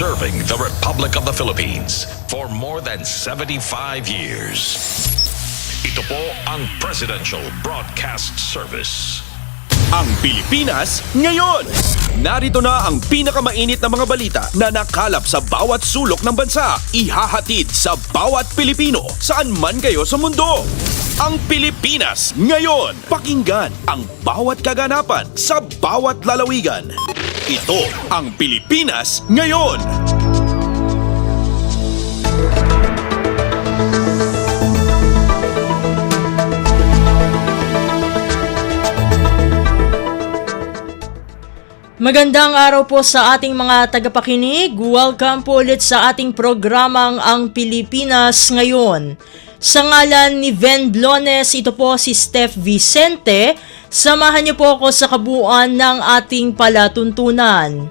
serving the Republic of the Philippines for more than 75 years. Ito po ang Presidential Broadcast Service. Ang Pilipinas ngayon! Narito na ang pinakamainit na mga balita na nakalap sa bawat sulok ng bansa. Ihahatid sa bawat Pilipino saan man kayo sa mundo. Ang Pilipinas ngayon! Pakinggan ang bawat kaganapan sa bawat lalawigan. Ito ang Pilipinas ngayon! Magandang araw po sa ating mga tagapakinig. Welcome po ulit sa ating programang Ang Pilipinas Ngayon. Sa ngalan ni Ven Blones, ito po si Steph Vicente. Samahan niyo po ako sa kabuuan ng ating palatuntunan.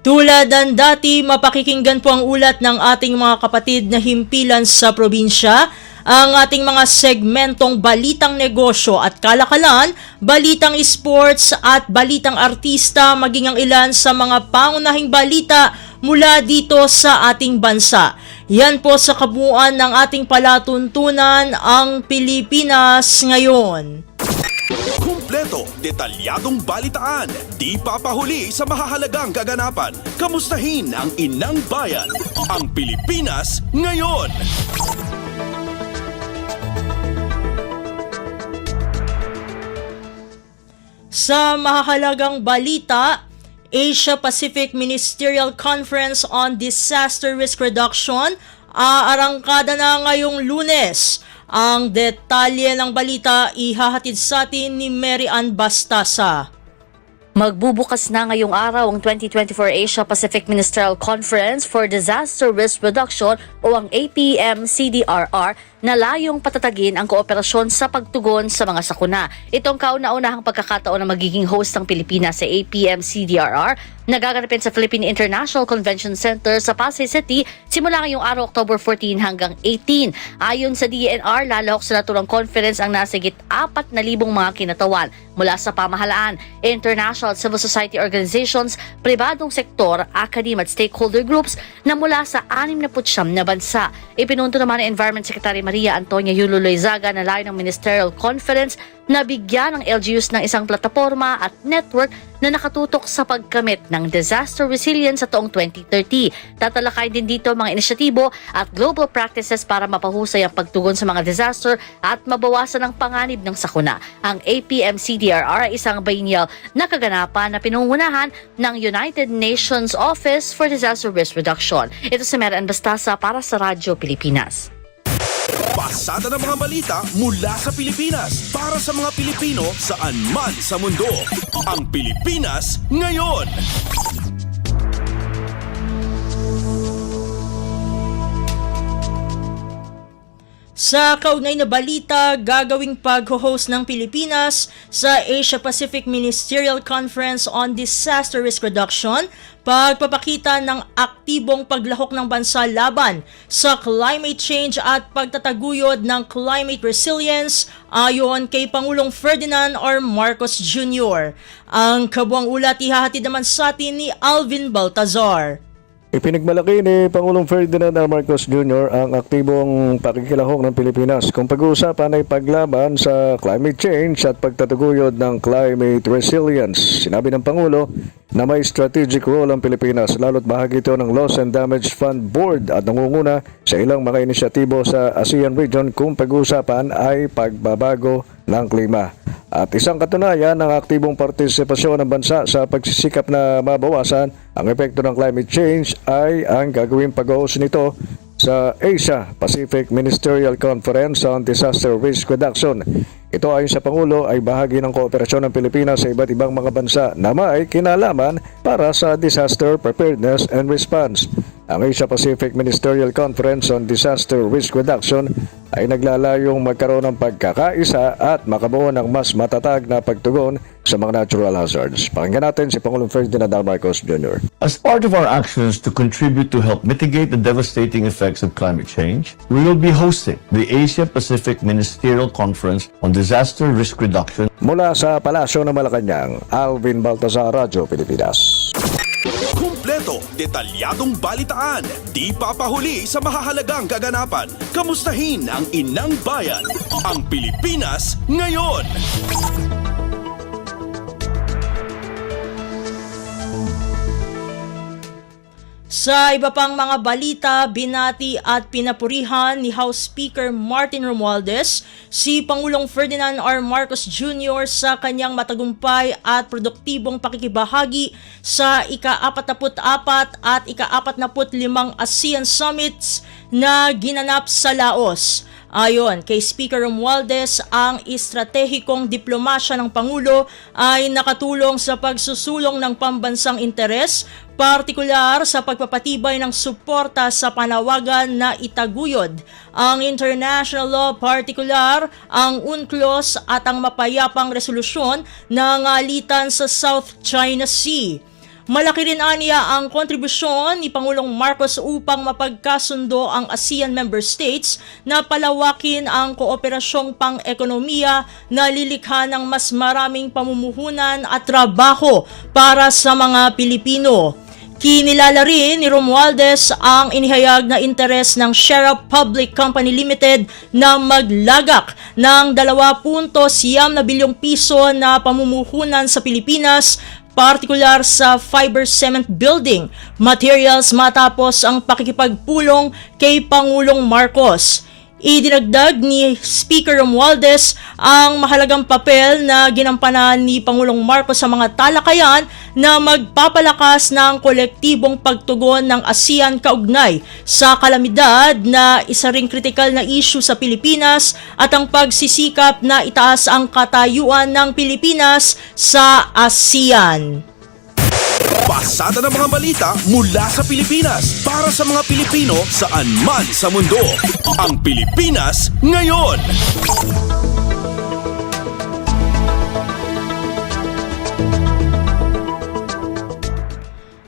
Tulad ng dati, mapakikinggan po ang ulat ng ating mga kapatid na himpilan sa probinsya, ang ating mga segmentong balitang negosyo at kalakalan, balitang sports at balitang artista, maging ang ilan sa mga pangunahing balita mula dito sa ating bansa. Yan po sa kabuuan ng ating palatuntunan, ang Pilipinas Ngayon. Kumpleto, detalyadong balitaan, di papahuli sa mahahalagang kaganapan. Kamustahin ang inang bayan, ang Pilipinas Ngayon. Sa mahahalagang balita, Asia-Pacific Ministerial Conference on Disaster Risk Reduction aarangkada na ngayong Lunes. Ang detalye ng balita ihahatid sa atin ni Mary Ann Bastasa. Magbubukas na ngayong araw ang 2024 Asia-Pacific Ministerial Conference for Disaster Risk Reduction o ang APM-CDRR na layong patatagin ang kooperasyon sa pagtugon sa mga sakuna. Itong kauna-unahang pagkakataon na magiging host ng Pilipinas sa APM-CDRR na gaganapin sa Philippine International Convention Center sa Pasay City simula ngayong araw October 14 hanggang 18. Ayon sa DENR, lalahok sa naturang conference ang nasigit 4,000 mga kinatawan mula sa pamahalaan, international at civil society organizations, pribadong sektor, academe at stakeholder groups na mula sa 69 na bansa. Ipinunto naman ng Environment Secretary Maria Antonia Yulo Loizaga na layo ng Ministerial Conference na bigyan ng LGUs ng isang plataforma at network na nakatutok sa pagkamit ng disaster resilience sa taong 2030. Tatalakay din dito mga inisyatibo at global practices para mapahusay ang pagtugon sa mga disaster at mabawasan ang panganib ng sakuna. Ang APM-CDRR ay isang biennial na kaganapan na pinungunahan ng United Nations Office for Disaster Risk Reduction. Ito si Meran Bastasa para sa Radyo Pilipinas. Pasada ng mga balita mula sa Pilipinas para sa mga Pilipino saan man sa mundo. Ang Pilipinas Ngayon. Sa kaugnay na balita, gagawing pag-host ng Pilipinas sa Asia-Pacific Ministerial Conference on Disaster Risk Reduction, pagpapakita ng aktibong paglahok ng bansa laban sa climate change at pagtataguyod ng climate resilience ayon kay Pangulong Ferdinand R. Marcos Jr. Ang kabuang ulat ihahatid naman sa atin ni Alvin Baltazar. Ipinagmalaki ni Pangulong Ferdinand R. Marcos Jr. ang aktibong pakikilahok ng Pilipinas kung pag-uusapan ay paglaban sa climate change at pagtataguyod ng climate resilience. Sinabi ng Pangulo na may strategic role ang Pilipinas lalo't bahagi ito ng Loss and Damage Fund Board at nangunguna sa ilang mga inisyatibo sa ASEAN region kung pag-uusapan ay pagbabago ng klima. At isang katunayan ng aktibong partisipasyon ng bansa sa pagsisikap na mabawasan ang epekto ng climate change ay ang gagawing pag-host nito sa Asia-Pacific Ministerial Conference on Disaster Risk Reduction. Ito ayon sa Pangulo ay bahagi ng kooperasyon ng Pilipinas sa iba't ibang mga bansa na may kinalaman para sa disaster preparedness and response. Ang Asia-Pacific Ministerial Conference on Disaster Risk Reduction ay naglalayong magkaroon ng pagkakaisa at makabuo ng mas matatag na pagtugon sa mga natural hazards. Pakinggan natin si Pangulong Ferdinand R. Marcos Jr. As part of our actions to contribute to help mitigate the devastating effects of climate change, we will be hosting the Asia-Pacific Ministerial Conference on Disaster Risk Reduction. Mula sa Palasyo ng Malacanang, Alvin Baltazar, Radyo Pilipinas. Kumpleto, detalyadong balitaan, di papahuli sa mahahalagang kaganapan. Kamustahin ang inang bayan, ang Pilipinas ngayon. Sa iba pang mga balita, binati at pinapurihan ni House Speaker Martin Romualdez si Pangulong Ferdinand R. Marcos Jr. sa kanyang matagumpay at produktibong pakikibahagi sa ika-44 at ika-45 ASEAN Summits na ginanap sa Laos. Ayon kay Speaker Romualdez, ang estratehikong diplomasya ng Pangulo ay nakatulong sa pagsusulong ng pambansang interes, partikular sa pagpapatibay ng suporta sa panawagan na itaguyod ang international law, partikular ang UNCLOS at ang mapayapang resolusyon ng alitan sa South China Sea. Malaki rin aniya ang kontribusyon ni Pangulong Marcos upang mapagkasundo ang ASEAN member states na palawakin ang kooperasyong pang-ekonomiya na lilikha ng mas maraming pamumuhunan at trabaho para sa mga Pilipino. Kinilala rin ni Romualdez ang inihayag na interes ng Share Public Company Limited na maglagak ng 2.9 bilyong piso na pamumuhunan sa Pilipinas, partikular sa fiber cement building materials matapos ang pakikipagpulong kay Pangulong Marcos. Idinagdag ni Speaker Romualdez ang mahalagang papel na ginampanan ni Pangulong Marcos sa mga talakayan na magpapalakas ng kolektibong pagtugon ng ASEAN kaugnay sa kalamidad na isa ring kritikal na issue sa Pilipinas at ang pagsisikap na itaas ang katayuan ng Pilipinas sa ASEAN. Pasada ng mga balita mula sa Pilipinas para sa mga Pilipino saan man sa mundo. Ang Pilipinas ngayon.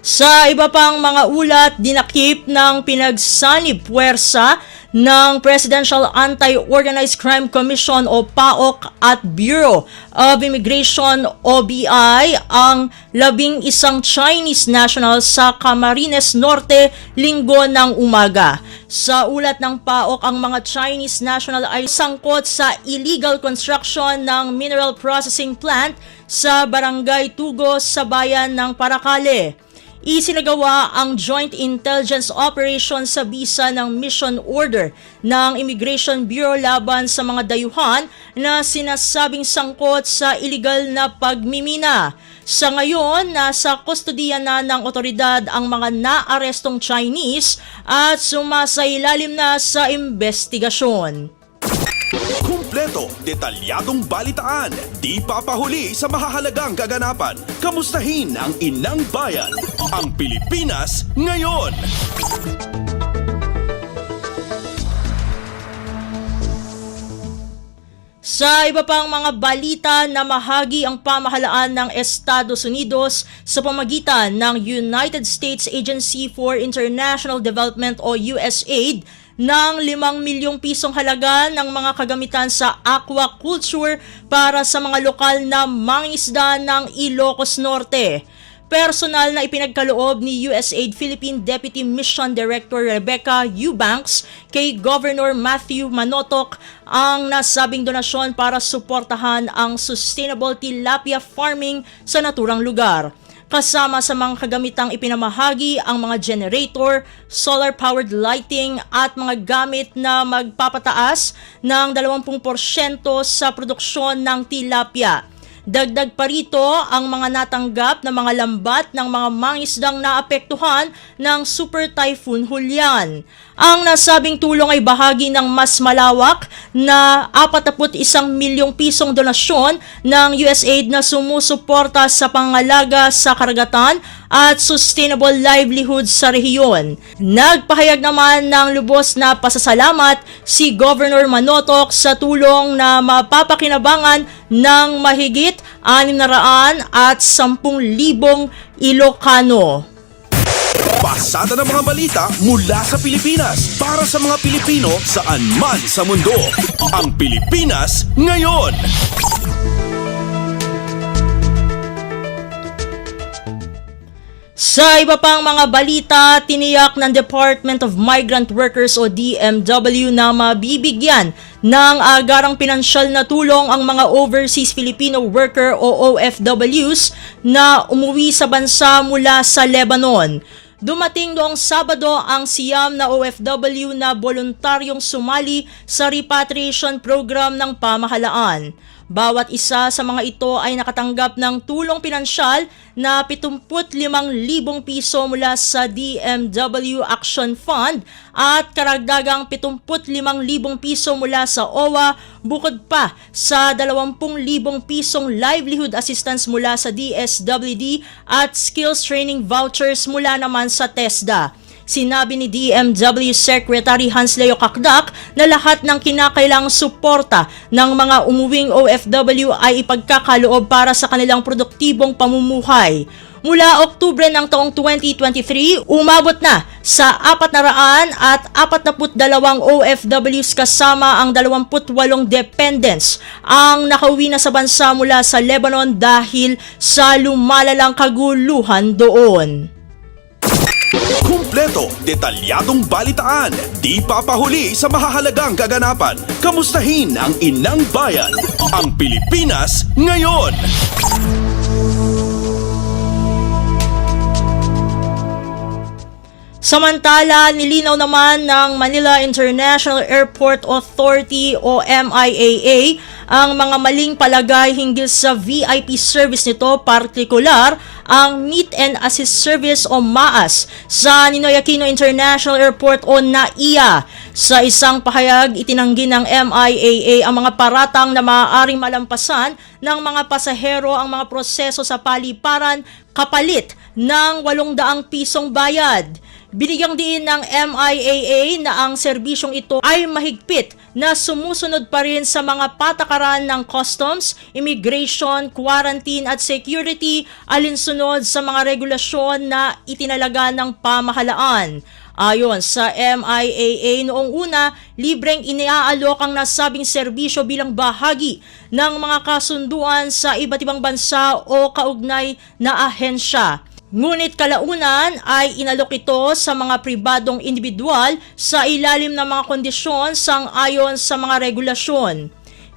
Sa iba pang mga ulat, dinakip ng pinagsanib puwersa ng Presidential Anti-Organized Crime Commission o PAOK at Bureau of Immigration OBI ang 11 Chinese nationals sa Camarines Norte linggo ng umaga. Sa ulat ng PAOK, ang mga Chinese national ay sangkot sa illegal construction ng mineral processing plant sa Barangay Tugos sa bayan ng Paracale. Isinagawa ang Joint Intelligence Operation sa bisa ng Mission Order ng Immigration Bureau laban sa mga dayuhan na sinasabing sangkot sa iligal na pagmimina. Sa ngayon, nasa kustodiya na ng otoridad ang mga naarestong Chinese at sumasailalim na sa investigasyon. Kumpleto, detalyadong balitaan, di papahuli sa mahahalagang kaganapan. Kamustahin ang inang bayan, ang Pilipinas ngayon. Sa iba pang mga balita, namahagi ang pamahalaan ng Estados Unidos sa pamagitan ng United States Agency for International Development o USAID ng 5 milyong pisong halaga ng mga kagamitan sa aquaculture para sa mga lokal na mangingisda ng Ilocos Norte. Personal na ipinagkaloob ni USAID Philippine Deputy Mission Director Rebecca Eubanks kay Governor Matthew Manotoc ang nasabing donasyon para suportahan ang sustainable tilapia farming sa naturang lugar. Kasama sa mga kagamitang ipinamahagi ang mga generator, solar-powered lighting at mga gamit na magpapataas ng 20% sa produksyon ng tilapia. Dagdag pa rito ang mga natanggap na mga lambat ng mga mangisdang naapektuhan ng Super Typhoon Julian. Ang nasabing tulong ay bahagi ng mas malawak na 41 milyong pisong donasyon ng USAID na sumusuporta sa pangalaga sa karagatan at sustainable livelihood sa rehiyon. Nagpahayag naman ng lubos na pasasalamat si Governor Manotoc sa tulong na mapapakinabangan ng mahigit 610,000 Ilocano. Pasada ng mga balita mula sa Pilipinas para sa mga Pilipino saan man sa mundo. Ang Pilipinas ngayon. Sa iba pang mga balita, tiniyak ng Department of Migrant Workers o DMW na mabibigyan ng agarang pinansyal na tulong ang mga overseas Filipino worker o OFWs na umuwi sa bansa mula sa Lebanon. Dumating noong Sabado ang siyam na OFW na voluntaryong sumali sa repatriation program ng pamahalaan. Bawat isa sa mga ito ay nakatanggap ng tulong pinansyal na 75,000 piso mula sa DMW Action Fund at karagdagang 75,000 piso mula sa OWA bukod pa sa 20,000 pisong livelihood assistance mula sa DSWD at skills training vouchers mula naman sa TESDA. Sinabi ni DMW Secretary Hans Leo Kakdak na lahat ng kinakailangang suporta ng mga umuwing OFW ay ipagkakaloob para sa kanilang produktibong pamumuhay. Mula Oktubre ng taong 2023, umabot na sa 442 OFWs kasama ang 28 dependents ang nakauwi na sa bansa mula sa Lebanon dahil sa lumalalang kaguluhan doon. Kumpleto, detalyadong balitaan, di papahuli sa mahahalagang kaganapan. Kamustahin ang inang bayan, ang Pilipinas ngayon. Samantala, nilinaw naman ng Manila International Airport Authority o MIAA ang mga maling palagay hinggil sa VIP service nito, partikular ang Meet and Assist Service o MAAS sa Ninoy Aquino International Airport o NAIA. Sa isang pahayag, itinanggi ng MIAA ang mga paratang na maaaring malampasan ng mga pasahero ang mga proseso sa paliparan kapalit ng 800 pisong bayad. Binigyang diin ng MIAA na ang serbisyong ito ay mahigpit na sumusunod pa rin sa mga patakaran ng customs, immigration, quarantine at security alinsunod sa mga regulasyon na itinalaga ng pamahalaan. Ayon sa MIAA, noong una, libreng iniaalok ang nasabing serbisyo bilang bahagi ng mga kasunduan sa iba't ibang bansa o kaugnay na ahensya. Ngunit kalaunan ay inalok ito sa mga pribadong individual sa ilalim ng mga kondisyon sang-ayon sa mga regulasyon.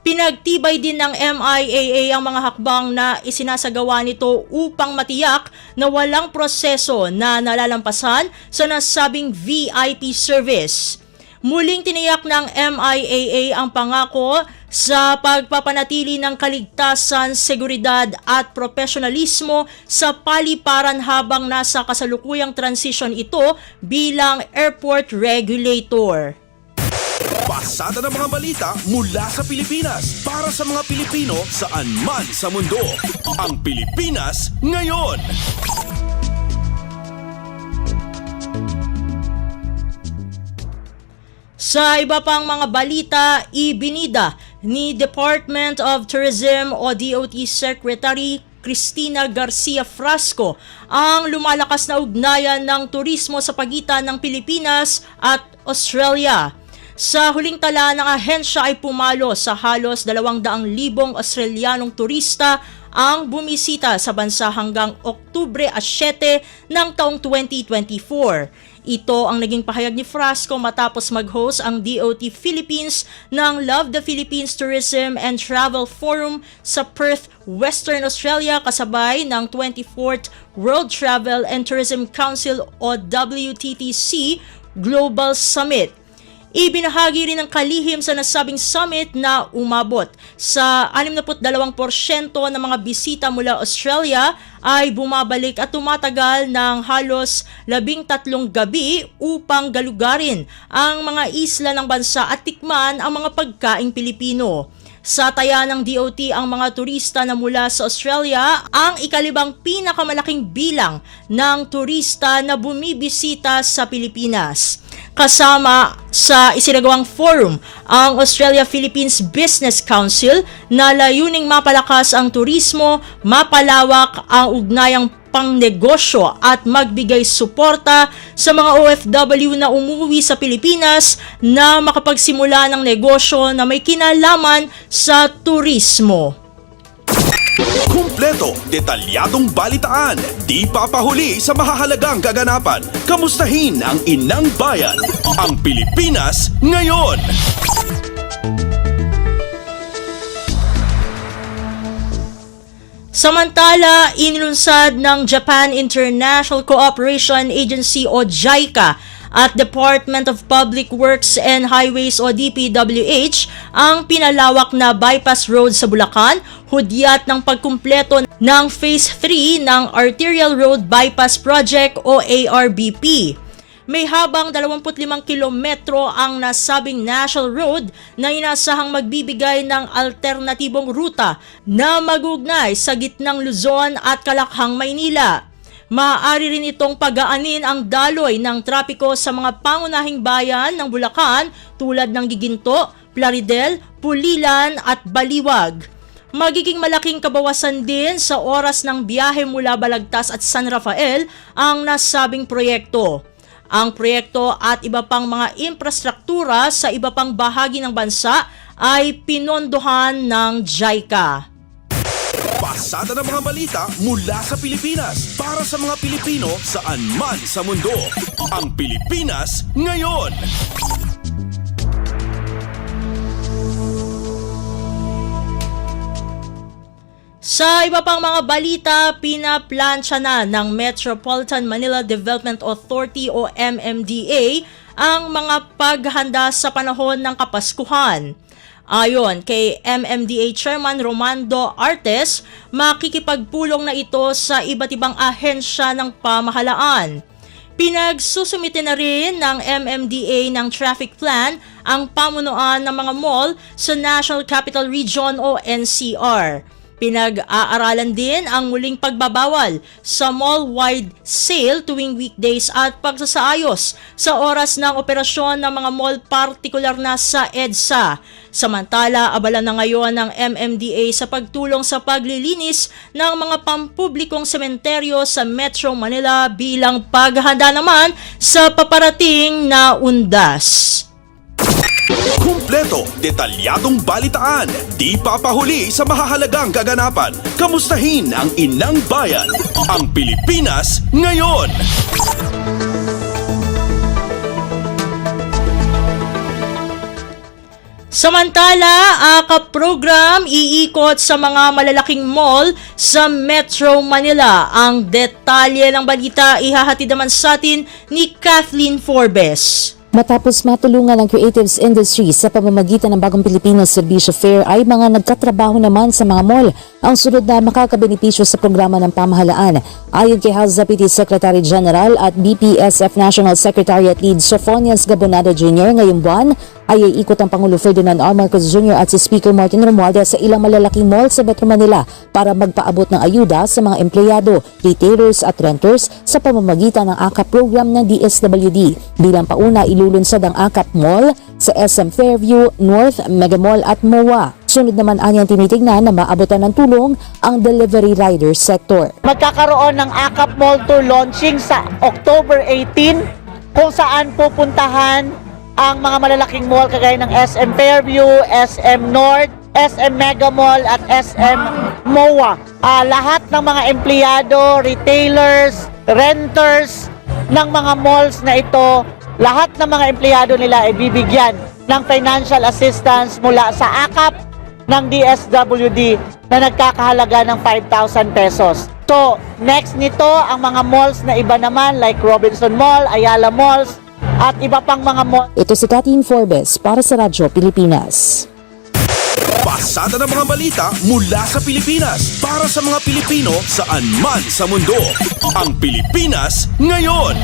Pinagtibay din ng MIAA ang mga hakbang na isinasagawa nito upang matiyak na walang proseso na nalalampasan sa nasabing VIP service. Muling tiniyak ng MIAA ang pangako sa pagpapanatili ng kaligtasan, seguridad at profesionalismo sa paliparan habang nasa kasalukuyang transisyon ito bilang airport regulator. Pasada ng mga balita mula sa Pilipinas para sa mga Pilipino saan man sa mundo. Ang Pilipinas ngayon. Sa iba pang mga balita, ibinida ni Department of Tourism o DOT Secretary Cristina Garcia Frasco ang lumalakas na ugnayan ng turismo sa pagitan ng Pilipinas at Australia. Sa huling tala ng ahensya ay pumalo sa halos 200,000 Australianong turista ang bumisita sa bansa hanggang Oktubre 7 ng taong 2024. Ito ang naging pahayag ni Frasco matapos mag-host ang DOT Philippines ng Love the Philippines Tourism and Travel Forum sa Perth, Western Australia kasabay ng 24th World Travel and Tourism Council o WTTC Global Summit. Ibinahagi rin ng kalihim sa nasabing summit na umabot sa 62% ng mga bisita mula Australia ay bumabalik at tumatagal ng halos 13 gabi upang galugarin ang mga isla ng bansa at tikman ang mga pagkaing Pilipino. Sa taya ng DOT, ang mga turista na mula sa Australia ang ikalibang pinakamalaking bilang ng turista na bumibisita sa Pilipinas. Kasama sa isinagawang forum ang Australia-Philippines Business Council na layuning mapalakas ang turismo, mapalawak ang ugnayang pangnegosyo at magbigay suporta sa mga OFW na umuwi sa Pilipinas na makapagsimula ng negosyo na may kinalaman sa turismo. Kumpleto, detalyadong balitaan, di papahuli sa mahahalagang kaganapan. Kamustahin ang inang bayan, ang Pilipinas ngayon. Samantala, inilunsad ng Japan International Cooperation Agency o JICA at Department of Public Works and Highways o DPWH ang pinalawak na bypass road sa Bulacan, hudyat ng pagkumpleto ng Phase 3 ng Arterial Road Bypass Project o ARBP. May habang 25 kilometro ang nasabing national road na inasahang magbibigay ng alternatibong ruta na magugnay sa gitnang Luzon at Kalakhang, Maynila. Maaari rin itong pagaanin ang daloy ng trapiko sa mga pangunahing bayan ng Bulacan tulad ng Giginto, Plaridel, Pulilan at Baliwag. Magiging malaking kabawasan din sa oras ng biyahe mula Balagtas at San Rafael ang nasabing proyekto. Ang proyekto at iba pang mga infrastruktura sa iba pang bahagi ng bansa ay pinondohan ng JICA. Pasada ng mga balita mula sa Pilipinas para sa mga Pilipino saan man sa mundo. Ang Pilipinas ngayon. Sa iba pang mga balita, pinaplansya na ng Metropolitan Manila Development Authority o MMDA ang mga paghahanda sa panahon ng Kapaskuhan. Ayon kay MMDA Chairman Romando Artes, makikipagpulong na ito sa iba't ibang ahensya ng pamahalaan. Pinagsusumite na rin ng MMDA ng traffic plan ang pamunuan ng mga mall sa National Capital Region o NCR. Pinag-aaralan din ang muling pagbabawal sa mall-wide sale tuwing weekdays at pagsasaayos sa oras ng operasyon ng mga mall partikular na sa EDSA. Samantala, abala na ngayon ng MMDA sa pagtulong sa paglilinis ng mga pampublikong sementeryo sa Metro Manila bilang paghahanda naman sa paparating na undas. Kumpleto, detalyadong balitaan, di papahuli sa mahahalagang kaganapan. Kamustahin ang inang bayan, ang Pilipinas ngayon. Samantala, AKAP program iikot sa mga malalaking mall sa Metro Manila. Ang detalye ng balita ihahatid naman sa atin ni Kathleen Forbes. Matapos matulungan ang creatives industry sa pamamagitan ng Bagong Pilipinas Serbisyo Fair ay mga nagtatrabaho naman sa mga mall ang sunod na makakabenepisyo sa programa ng pamahalaan. Ayon kay House Deputy Secretary General at BPSF National Secretariat Lead Sophonias Gabonado Jr. ngayong buwan ay iikot ang Pangulo Ferdinand R. Marcos Jr. at si Speaker Martin Romualdez sa ilang malalaking mall sa Metro Manila para magpaabot ng ayuda sa mga empleyado, retailers at renters sa pamamagitan ng AKAP program ng DSWD. Bilang pauna, ilulunsad ang AKAP Mall sa SM Fairview, North, Mega Mall at MOA. Sunod naman anyang tinitignan na maabotan ng tulong ang delivery rider sector. Magkakaroon ng AKAP Mall Tour launching sa October 18 kung saan pupuntahan ang mga malalaking mall kagaya ng SM Fairview, SM North, SM Mega Mall at SM MOA. Lahat ng mga empleyado, retailers, renters ng mga malls na ito, lahat ng mga empleyado nila ay bibigyan ng financial assistance mula sa AKAP ng DSWD na nagkakahalaga ng 5,000 pesos. So, next nito, ang mga malls na iba naman like Robinson Mall, Ayala Malls, at iba pang mga mall. Ito si Catherine Forbes para sa Radyo Pilipinas. Pasada ng mga balita mula sa Pilipinas para sa mga Pilipino saan man sa mundo. Ang Pilipinas ngayon.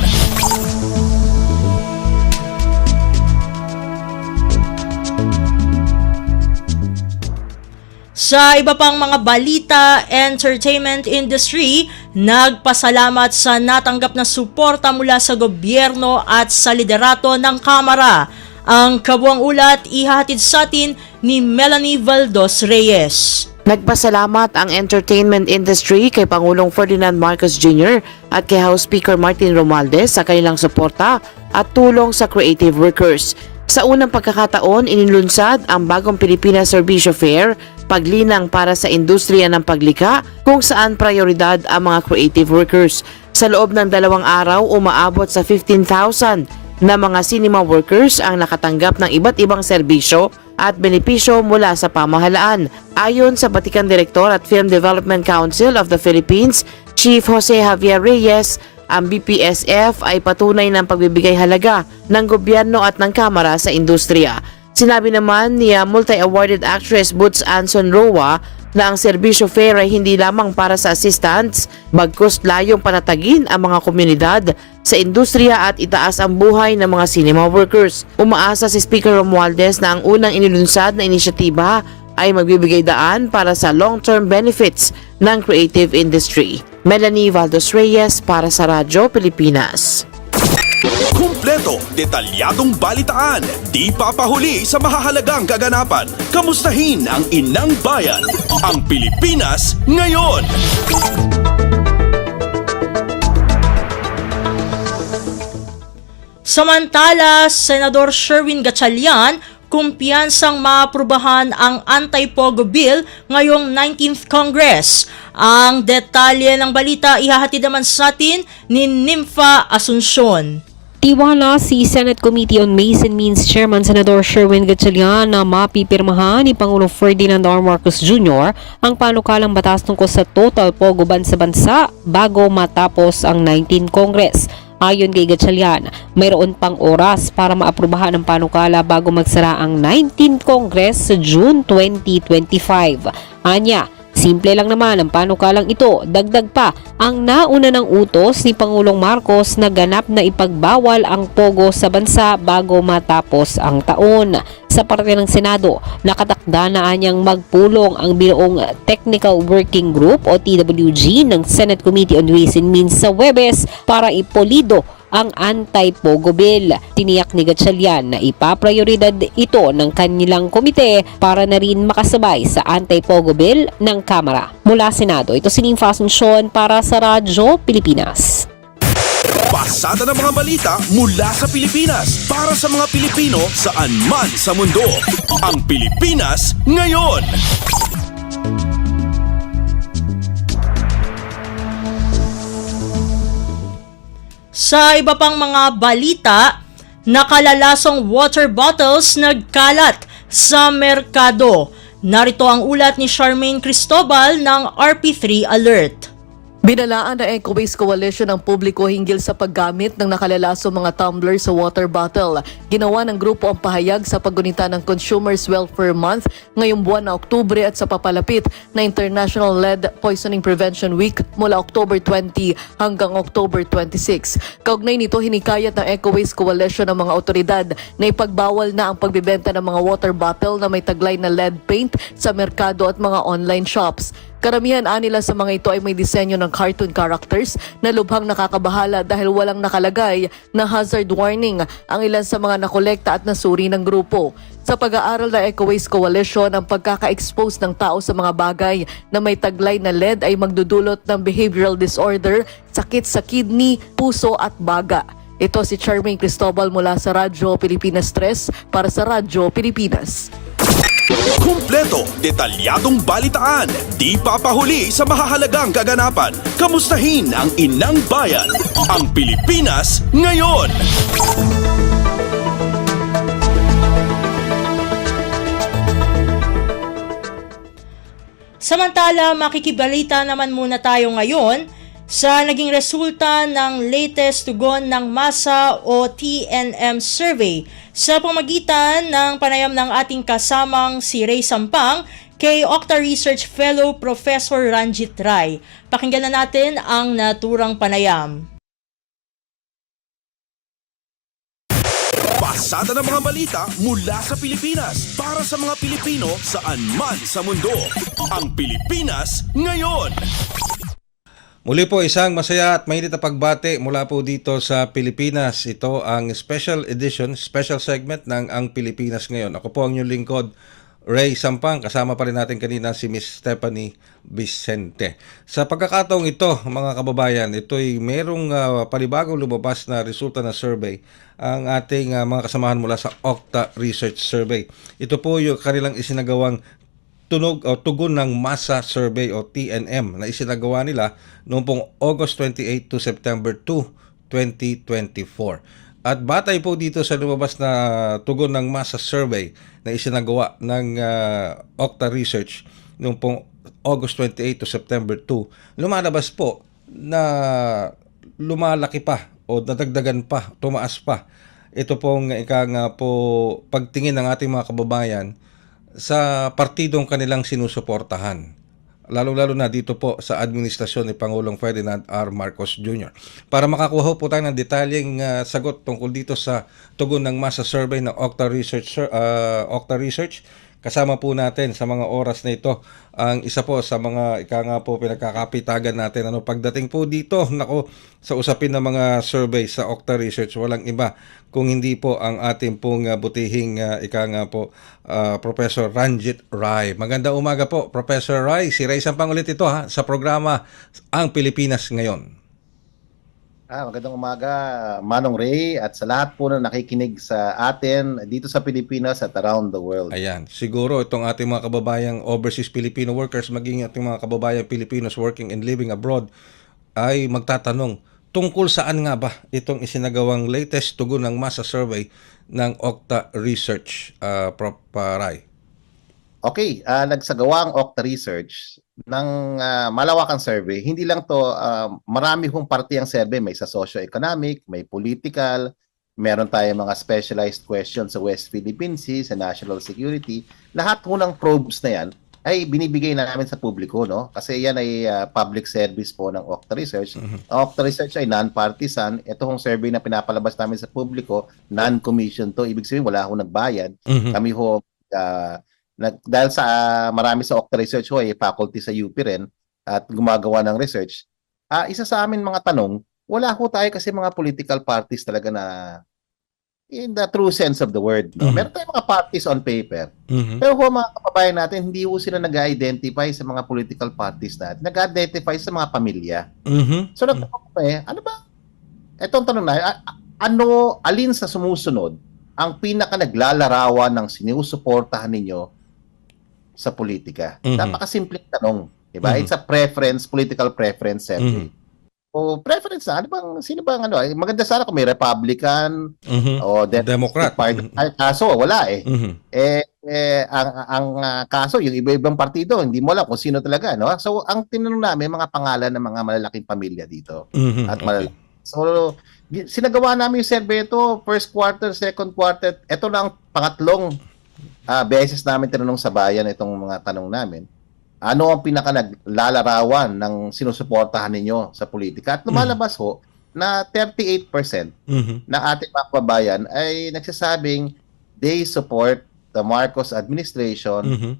Sa iba pang mga balita, entertainment industry nagpasalamat sa natanggap na suporta mula sa gobyerno at sa liderato ng Kamara. Ang kabuang ulat ihahatid sa atin ni Melanie Valdos Reyes. Nagpasalamat ang entertainment industry kay Pangulong Ferdinand Marcos Jr. at kay House Speaker Martin Romualdez sa kanilang suporta at tulong sa creative workers. Sa unang pagkakataon, inilunsad ang bagong Pilipinas Serbisyo Fair, paglinang para sa industriya ng paglikha kung saan prioridad ang mga creative workers. Sa loob ng 2 araw, umaabot sa 15,000 na mga cinema workers ang nakatanggap ng iba't ibang serbisyo at benepisyo mula sa pamahalaan. Ayon sa Batikan Director at Film Development Council of the Philippines, Chief Jose Javier Reyes, ang BPSF ay patunay ng pagbibigay halaga ng gobyerno at ng Kamara sa industriya. Sinabi naman ni multi-awarded actress Boots Anson Roa na ang serbisyo fair ay hindi lamang para sa assistants, bagkus layong panatagin ang mga komunidad sa industriya at itaas ang buhay ng mga cinema workers. Umaasa si Speaker Romualdez na ang unang inilunsad na inisyatiba ay magbibigay daan para sa long-term benefits ng creative industry. Melanie Valdos Reyes para sa Radyo Pilipinas. Kumpleto, detalyadong balitaan, di papahuli sa mahahalagang kaganapan. Kamustahin ang inang bayan, ang Pilipinas ngayon. Samantala, Senador Sherwin Gatchalian kumpiyansang maaprubahan ang anti-POGO bill ngayong 19th Congress. Ang detalye ng balita ihahatid naman sa atin ni Nympha Asuncion. Tiwala si Senate Committee on Ways and Means Chairman Senador Sherwin Gatchalian na mapipirmahan ni Pangulong Ferdinand R. Marcos Jr. ang panukalang batas tungkol sa total POGO ban sa bansa bago matapos ang 19th Congress. Ayon kay Gatchalian, mayroon pang oras para maaprubahan ang panukala bago magsara ang 19th Congress sa June 2025. Anya, simple lang naman ang panukalang ito. Dagdag pa ang nauna ng utos ni Pangulong Marcos na ganap na ipagbawal ang POGO sa bansa bago matapos ang taon. Sa parte ng Senado, nakatakda na anyang magpulong ang binuong Technical Working Group o TWG ng Senate Committee on Ways and Means sa Huwebes para ipolido ang anti-POGO bill. Tiniyak ni Gatchalian na ipaprioridad ito ng kanilang komite para na rin makasabay sa anti-POGO bill ng Kamara. Mula Senado, ito si Nympha Asuncion para sa Radyo Pilipinas. Pasada ng mga balita mula sa Pilipinas para sa mga Pilipino saan man sa mundo. Ang Pilipinas ngayon. Sa iba pang mga balita, nakalalasong water bottles nagkalat sa merkado. Narito ang ulat ni Charmaine Cristobal ng RP3 Alert. Binalaan ng Eco Waste Coalition ang publiko hinggil sa paggamit ng nakalalasong mga tumbler sa water bottle. Ginawa ng grupo ang pahayag sa paggunita ng Consumers Welfare Month ngayong buwan na Oktubre at sa papalapit na International Lead Poisoning Prevention Week mula October 20 hanggang October 26. Kaugnay nito, hinikayat ng Eco Waste Coalition ng mga otoridad na ipagbawal na ang pagbibenta ng mga water bottle na may taglay na lead paint sa merkado at mga online shops. Karamihan nila sa mga ito ay may disenyo ng cartoon characters na lubhang nakakabahala dahil walang nakalagay na hazard warning ang ilan sa mga nakolekta at nasuri ng grupo. Sa pag-aaral ng Eco Waste Coalition, ang pagkaka-expose ng tao sa mga bagay na may taglay na lead ay magdudulot ng behavioral disorder, sakit sa kidney, puso at baga. Ito si Charmaine Cristobal mula sa Radyo Pilipinas 3 para sa Radyo Pilipinas. Kumpleto, detalyadong balitaan, di papahuli sa mahahalagang kaganapan. Kamustahin ang inang bayan, ang Pilipinas ngayon. Samantala, makikibalita naman muna tayo ngayon sa naging resulta ng latest tugon ng masa o TNM survey sa pamagitan ng panayam ng ating kasamang si Ray Sampang kay Octa Research Fellow Professor Ranjit Rai. Pakinggan na natin ang naturang panayam. Pasada ng mga balita mula sa Pilipinas para sa mga Pilipino saan man sa mundo. Ang Pilipinas ngayon. Muli po isang masaya at mainit na pagbati mula po dito sa Pilipinas. Ito ang special edition, special segment ng Ang Pilipinas Ngayon. Ako po ang inyong lingkod, Ray Sampang. Kasama pa rin natin kanina si Miss Stephanie Vicente. Sa pagkakataong ito, mga kababayan, ito'y merong panibagong lumabas na resulta na survey ang ating mga kasamahan mula sa Octa Research Survey. Ito po yung kanilang isinagawang tugon ng masa survey o TNM na isinagawa nila noong pong August 28 to September 2, 2024. At batay po dito sa lumabas na tugon ng masa survey na isinagawa ng Octa Research noong pong August 28 to September 2, lumalabas po na lumalaki pa o nadagdagan pa, tumaas pa. Ito pong pagtingin ng ating mga kababayan sa partidong kanilang sinusuportahan. Lalo-lalo na dito po sa administrasyon ni Pangulong Ferdinand R. Marcos Jr. Para makakuha po tayo ng detalyeng sagot tungkol dito sa tugon ng masa survey ng Octa Research, kasama po natin sa mga oras na ito ang isa po sa mga pinagkakapitagan natin. Pagdating po dito, sa usapin ng mga survey sa Octa Research, walang iba kung hindi po ang ating pong butihing Professor Ranjit Rai. Magandang umaga po, Professor Rai. Si Ray Sampang ulit ito sa programa Ang Pilipinas Ngayon. Magandang umaga, Manong Ray, at sa lahat po na nakikinig sa atin dito sa Pilipinas at around the world. Ayan, siguro itong ating mga kababayang overseas Filipino workers, maging ating mga kababayang Filipinos working and living abroad, ay magtatanong, tungkol saan nga ba itong isinagawang latest tugon ng masa survey ng Octa Research, Prof. Rai? Okay, nagsagawa ang Octa Research ng malawakang survey. Hindi lang to, marami hong parte ang survey. May sa socio-economic, may political, meron tayong mga specialized questions sa West Philippine Sea, sa national security. Lahat ho ng probes na yan ay binibigay namin sa publiko, no? Kasi yan ay public service po ng Octa Research. Ang Octa Research ay non-partisan. Ito hong survey na pinapalabas namin sa publiko, non-commission to. Ibig sabihin, wala ho nagbayad. Kami ho, dahil sa marami sa Octa Research ho ay faculty sa UP rin at gumagawa ng research. Isa sa amin mga tanong, wala ho tayo kasi mga political parties talaga na in the true sense of the word. No? Meron tayong mga parties on paper. Pero ho, mga kababayan natin, hindi ho sila nag-identify sa mga political parties natin. Nag-identify sa mga pamilya. So nagtanong ko ano ba? Etong tanong na, alin sa sumusunod ang pinaka naglalarawan ng sinusuportahan ninyo sa politika? Napakasimpleng tanong, diba? It's a political preference survey. O preference na, sino bang maganda sana kung may Republican o Democrat. Kaso wala eh. Ang kaso, yung iba-ibang partido, hindi mo alam kung sino talaga, no? So ang tinanong namin mga pangalan ng mga malalaking pamilya dito. At so sinagawa namin yung survey ito, first quarter, second quarter. Ito na ang pangatlong beses namin tinanong sa bayan itong mga tanong namin. Ano ang pinaka naglalarawan ng sinusuportahan ninyo sa politika? At lumalabas ho na 38% ng ating mga kababayan ay nagsasabing they support the Marcos administration.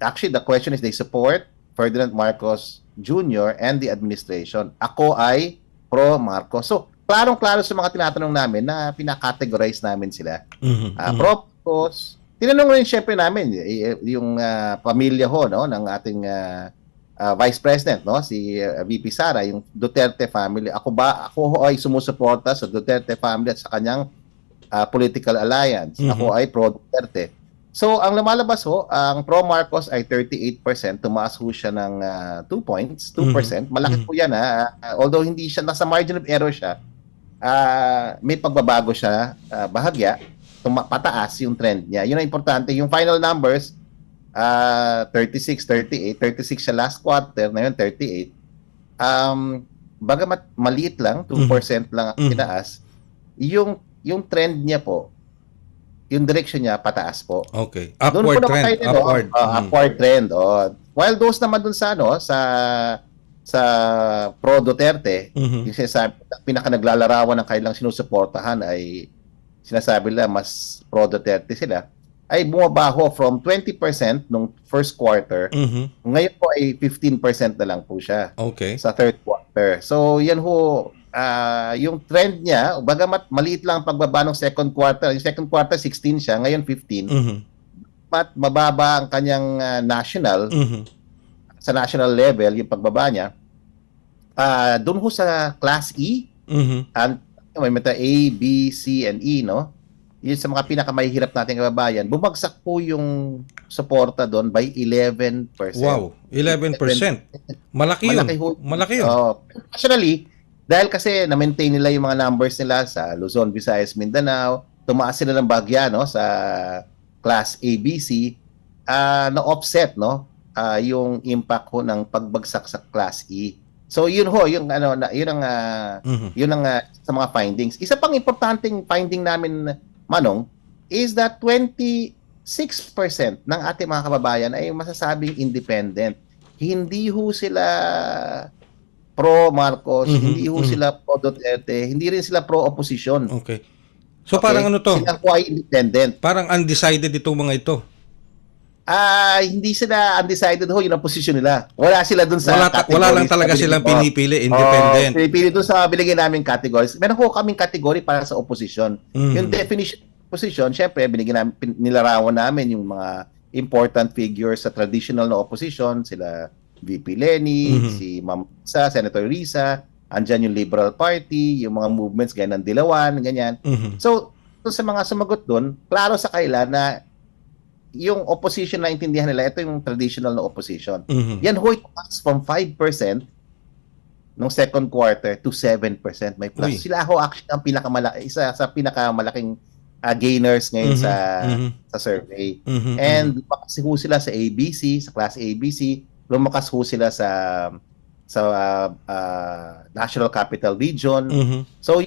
Actually, the question is they support Ferdinand Marcos Jr. and the administration. Ako ay pro-Marcos. So, klarong-klaro sa mga tinatanong namin na pinakategorize namin sila. Pro-Marcos. Tinanong rin siyempre namin yung pamilya ho, no, ng ating Vice President, no, si VP Sara, yung Duterte family. Ako ho ay sumusuporta sa Duterte family at sa kanyang political alliance. Ako ay pro-Duterte. So, ang lumalabas ho, ang pro-Marcos ay 38%. Tumaas ho siya ng 2 points, 2%. Malaki po yan, although hindi siya, nasa margin of error siya, may pagbabago siya, bahagya. Pataas yung trend niya. Yun ang importante. Yung final numbers, 36, 38. 36 siya last quarter, na yun 38. bagamat maliit lang, 2% lang ang tinaas, yung trend niya po, yung direction niya pataas po. Okay. Doon Upward po trend. nakakainin, Upward. upward trend. While those naman dun sa sa pro Duterte, yung sinasabi, pinaka naglalarawan ng kailang sinusuportahan ay sinasabi nila mas pro Duterte sila, ay bumabaho from 20% nung first quarter. Ngayon po ay 15% na lang po siya Okay. sa third quarter. So yan ho, yung trend niya, bagamat maliit lang ang pagbaba ng second quarter, yung second quarter 16 siya, ngayon 15, at mababa ang kanyang national, sa national level, yung pagbaba niya, doon ho sa Class E, and may meta A, B, C, and E, no? Yun sa mga pinakamahihirap nating kababayan, bumagsak po yung suporta doon by 11%. Wow, 11%. Malaki yun. Malaki yun. Nationally, dahil kasi na-maintain nila yung mga numbers nila sa Luzon, Visayas, Mindanao, tumaas sila ng bagya, no, sa Class ABC, na-offset, no, yung impact ho ng pagbagsak sa Class E. So yun ho, yun ang sa mga findings. Isa pang importanteng finding namin, Manong, is that 26% ng ating mga kababayan ay masasabing independent. Hindi ho sila pro Marcos, hindi ho sila pro Duterte, hindi rin sila pro opposition. Okay. So parang ano to? Sila po ay independent. Parang undecided itong mga ito. Hindi sila undecided ho, yun ang posisyon nila. Wala sila dun sa Wala lang talaga silang pinipili, independent. Pinipili dun sa binigyan namin categories. Meron ho kaming category para sa opposition. Yung definition of opposition, syempre, nilarawan namin yung mga important figures sa traditional na opposition, sila VP Leni, si Ma'am Sa, Senator Risa, andyan yung Liberal Party, yung mga movements gaya ng Dilawan, ganyan. So, sa mga sumagot dun, klaro sa kanila na yung opposition na intindihan nila, ito yung traditional na opposition. Yan ho, it comes from 5% nung second quarter to 7%. May plus. Sila ho actually ang isa sa pinakamalaking gainers ngayon sa survey. And lumakas ho sila sa ABC, sa Class ABC, lumakas ho sila sa National Capital Region. So,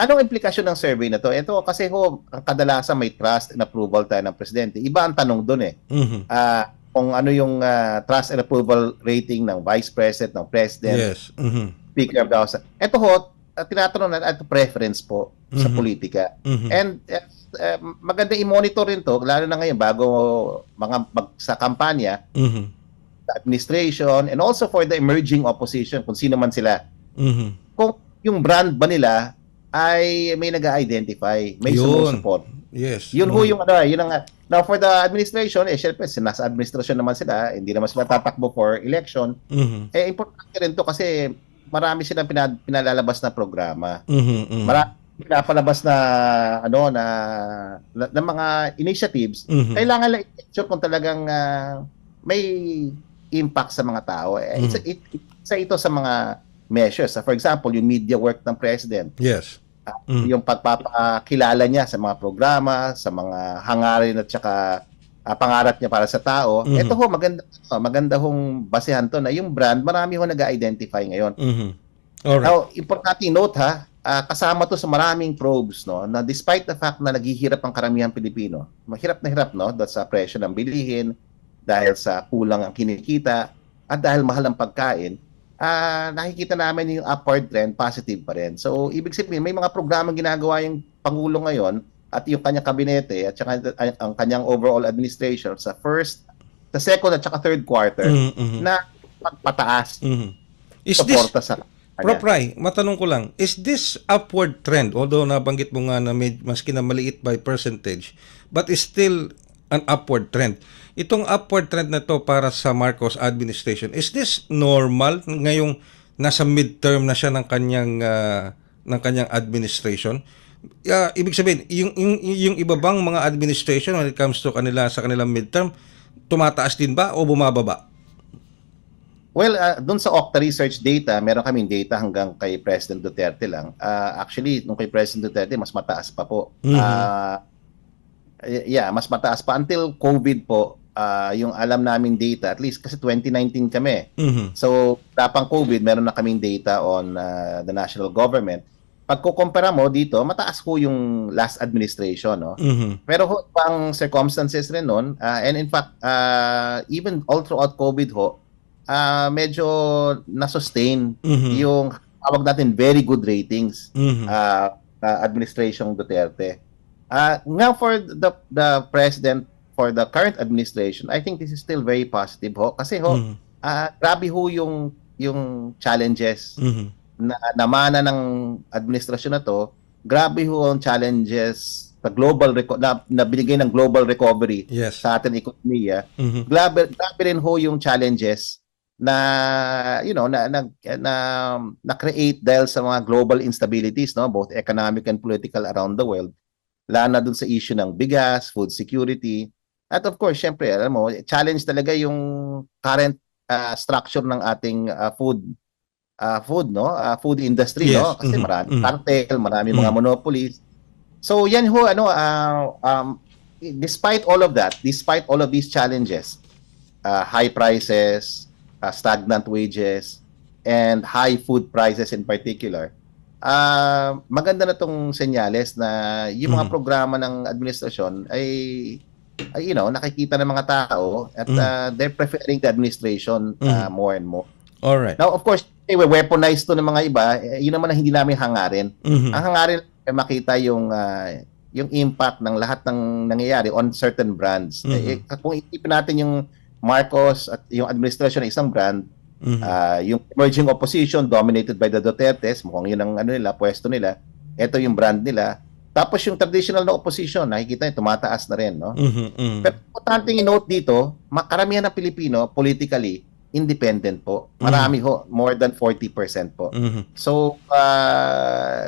anong implikasyon ng survey na to? Ito kasi ho, ang kadalasan may trust and approval tayo ng presidente. Iba ang tanong doon eh. Kung ano yung trust and approval rating ng vice president, ng president, speaker of the house. Ito ho, tinatanong na ito preference po sa politika. And maganda i-monitor rin to, lalo na ngayon bago sa kampanya, the administration, and also for the emerging opposition, kung sino man sila. Kung yung brand ba nila ay may nag-identify, may sumusupport. Yes. Yun ho yung yun ang now for the administration, syempre nasa administrasyon naman sila, hindi naman sila tatakbo for election. Importante rin to kasi marami silang pinalalabas na programa. Marami pinapalabas na na mga initiatives. Kailangan lang i-check kung talagang may impact sa mga tao. Isa ito sa mga measures. For example, yung media work ng president. Yes. Yung pagpapakilala niya sa mga programa, sa mga hangarin at saka pangarap niya para sa tao. Ito ho, maganda hong basehan to na yung brand, marami ho nag-identify ngayon. Alright. Now, importante note kasama to sa maraming probes, no, na despite the fact na naghihirap ang karamihang Pilipino, mahirap na hirap, no, dahil sa presyo ng bilihin, dahil sa kulang ang kinikita, at dahil mahal ang pagkain, nakikita namin yung upward trend, positive pa rin. So, ibig sabihin, may mga programang ginagawa yung Pangulo ngayon at yung kanyang kabinete at saka ang kanyang overall administration sa second at saka third quarter na pagpataas suporta sa Prof. Rai, matanong ko lang, is this upward trend, although nabanggit mo nga na maski na maliit by percentage, but is still an upward trend? Itong upward trend na to para sa Marcos administration, is this normal ngayong nasa midterm na siya ng kanyang administration? Ibig sabihin, yung iba bang mga administration when it comes to sa kanilang midterm, tumataas din ba o bumababa? Well, doon sa Okta Research data, meron kaming data hanggang kay President Duterte lang. Actually, nung kay President Duterte, mas mataas pa po. Mas mataas pa. Until COVID po, yung alam naming data, at least kasi 2019 kami. Mhm. So, tapang COVID, meron na kaming data on the national government. Pag kukumpara mo dito, mataas ho yung last administration, no? Mhm. Pero ho, pang circumstances rin nun, and in fact, even all throughout COVID ho, medyo na-sustain Mhm. yung tawag natin very good ratings Mhm. administration Duterte. Now for the president, for the current administration, I think this is still very positive ho. Kasi ho, Mhm. grabe ho yung challenges Mhm. na namana ng administrasyon na to. Grabe ho ang challenges sa global na binigay ng global recovery Yes. sa ating ekonomiya. Mhm. Grabe rin ho yung challenges na na create dahil sa mga global instabilities, no, both economic and political around the world. Lalo na dun sa issue ng bigas, food security. At of course, syempre, alam mo, challenge talaga yung current structure ng ating food industry, Yes. no? Kasi Mhm. maraming Mhm. cartel, maraming mga monopolies. So yan ho, despite all of that, despite all of these challenges, high prices, stagnant wages, and high food prices in particular, maganda na tong senyales na yung mga programa ng administrasyon ay nakikita ng mga tao at they're preferring the administration more and more. All right. Now, of course, weaponize to ng mga iba, yun naman ang hindi namin hangarin. Mhm. Ang hangarin ay makita yung impact ng lahat ng nangyayari on certain brands. Kung isipin natin yung Marcos at yung administrasyon ng isang brand, yung emerging opposition dominated by the Dutertes, mukhang yun ang pwesto nila. Ito yung brand nila. Tapos yung traditional na opposition, nakikita niyo, tumataas na rin, no? Mhm. Mhm. Pero importanteng i-note dito, karamihan ng Pilipino, politically, independent po. Marami ho, more than 40% po. Mhm. So,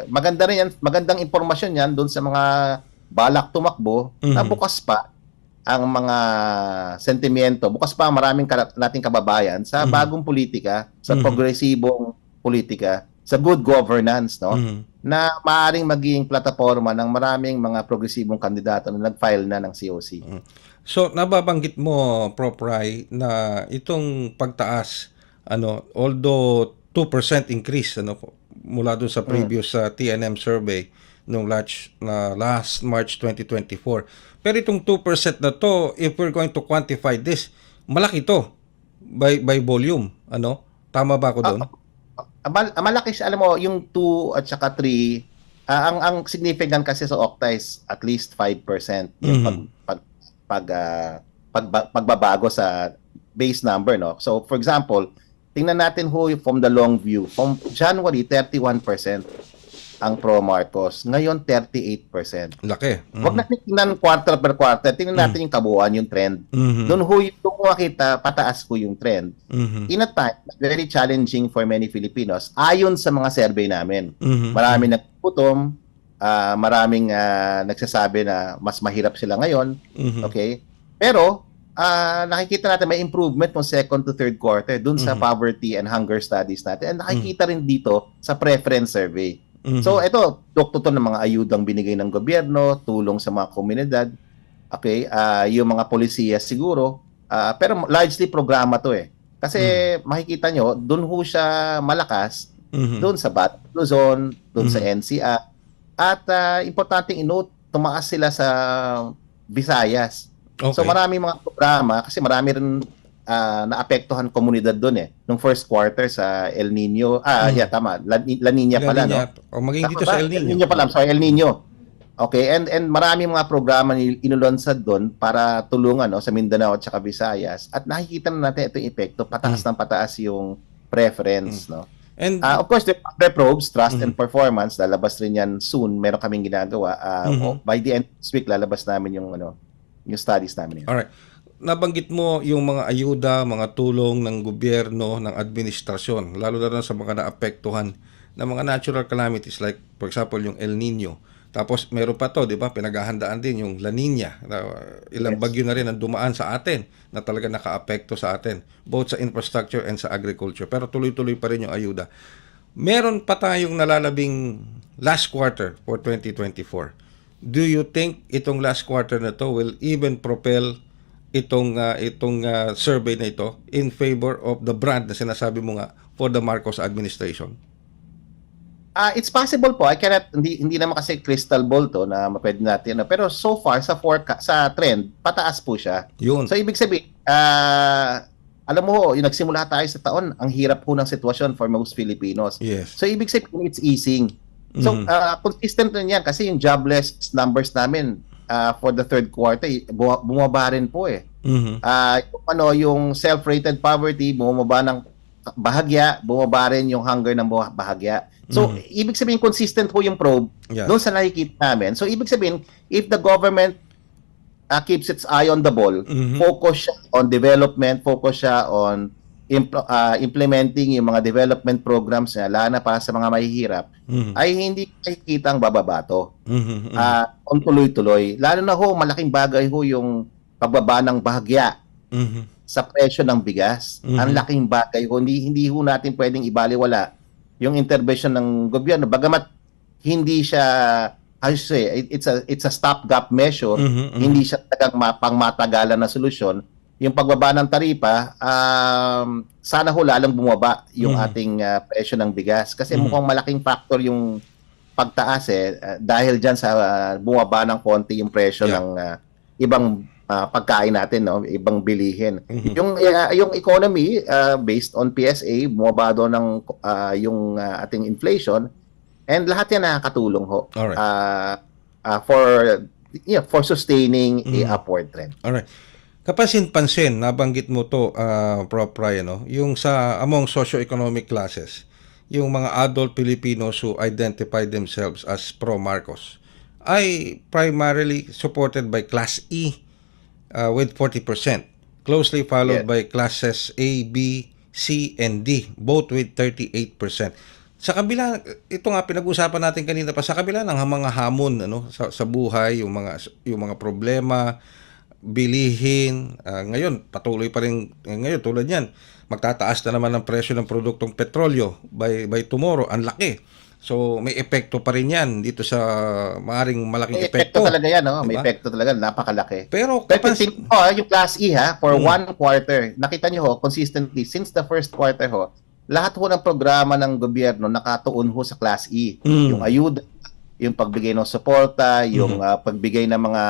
maganda rin yan, magandang impormasyon yan doon sa mga balak tumakbo na bukas pa ang mga sentimiento, bukas pa ang maraming nating kababayan sa bagong politika, sa progresibong politika, sa good governance, no? Na maaaring maging plataforma ng maraming mga progresibong kandidato na nag-file na ng COC. So, nababanggit mo, Prof. Rai, na itong pagtaas, although 2% increase mula doon sa previous TNM survey nung last March 2024. Pero itong 2% na to, if we're going to quantify this, malaki to by volume. Tama ba ako doon? Malaki siya, alam mo, yung 2 at saka 3, ang significant kasi sa Okta is at least 5% yung pagbabago sa base number, no? So, for example, tingnan natin ho from the long view. From January, 31% ang pro-Marcos. Ngayon, 38%. Laki. Huwag natin tingnan quarter per quarter. Tingnan natin yung kabuuan, yung trend. Doon makita, pataas po yung trend. In a time, very challenging for many Filipinos. Ayon sa mga survey namin. Maraming nagputom, maraming nagsasabi na mas mahirap sila ngayon. Okay? Pero, nakikita natin may improvement from second to third quarter dun sa poverty and hunger studies natin. And nakikita rin dito sa preference survey. So ito, doktor to ng mga ayudang binigay ng gobyerno, tulong sa mga komunidad, okay, yung mga polisiya siguro, pero largely programa to eh. Kasi makikita nyo, dun ho siya malakas, dun sa Bat Luzon, dun sa NCR, at importanteng inote, tumaas sila sa Visayas. Okay. So maraming mga programa, kasi marami rin naapektuhan komunidad doon nung first quarter sa El Nino. Tama. La Nina pala, no? O maging dito sa El Nino. El Nino pala, sorry, El Nino. Okay, and maraming mga programa inulunsad doon para tulungan sa Mindanao at saka Visayas. At nakikita na natin itong epekto, pataas ng pataas yung preference, no? And of course, the probes, trust and performance, lalabas rin yan soon. Meron kaming ginagawa. By the end of this week, lalabas namin yung studies namin. Alright. Nabanggit mo yung mga ayuda, mga tulong ng gobyerno, ng administrasyon, lalo na sa mga naapektuhan ng mga natural calamities like, for example, yung El Nino. Tapos meron pa to, di ba? Pinaghahandaan din yung La Nina. Ilang bagyo na rin ang dumaan sa atin na talaga nakaapekto sa atin, both sa infrastructure and sa agriculture. Pero tuloy-tuloy pa rin yung ayuda. Meron pa tayong nalalabing last quarter for 2024. Do you think itong last quarter na to will even propel itong survey na ito in favor of the brand na sinasabi mo nga for the Marcos administration? It's possible po. Hindi naman kasi crystal ball to na mapwede natin. Pero so far sa trend, pataas po siya. Yun. So ibig sabihin, alam mo ho, yung nagsimula tayo sa taon, ang hirap po ng sitwasyon for most Filipinos. Yes. So ibig sabihin, it's easing. So consistent rin yan kasi yung jobless numbers namin for the third quarter, bumaba rin po eh. Yung self-rated poverty, bumaba ng bahagya, bumaba rin yung hunger ng bahagya. So, ibig sabihin, consistent po yung probe doon sa nakikita namin. So, ibig sabihin, if the government keeps its eye on the ball, focus siya on development, focus siya on implementing yung mga development programs na lalo na para sa mga mahihirap, ay hindi nakikita ang bababato. On tuloy-tuloy. Lalo na ho, malaking bagay ho yung pagbaba ng bahagya sa presyo ng bigas. Ang laking bagay ho. Hindi ho natin pwedeng ibaliwala yung intervention ng gobyerno. Bagamat hindi siya, it's a stopgap measure, hindi siya talagang pangmatagalan na solusyon. Yung pagbaba ng taripa, sana ho lalong bumaba yung ating presyo ng bigas. Kasi mukhang malaking factor yung pagtaas dahil dyan sa bumaba ng konti yung presyo ng ibang pagkain natin, no? Ibang bilihin. Yung economy based on PSA, bumaba doon ng yung ating inflation, and lahat yan nakakatulong ho for sustaining a upward trend. Alright. Kapansin-pansin, nabanggit mo to, Prof. Ryan, no? Yung among socio-economic classes, yung mga adult Filipinos who identify themselves as pro-Marcos ay primarily supported by Class E with 40%, closely followed by Classes A, B, C, and D, both with 38%. Sa kabila, ito nga pinag-usapan natin kanina pa, sa kabila ng mga hamon sa buhay, yung mga problema, bilihin, ngayon patuloy pa rin ngayon tulad niyan, magtataas na naman ang presyo ng produktong petrolyo by tomorrow, ang laki. So may epekto pa rin yan dito sa maaring malaking epekto. May epekto talaga yan, no? May epekto talaga, napakalaki. Pero tingin ko, yung Class E for one quarter, nakita nyo ho, consistently, since the first quarter ho, lahat ho ng programa ng gobyerno nakatuon ho sa Class E. Yung ayuda, yung pagbigay ng suporta, yung pagbigay ng mga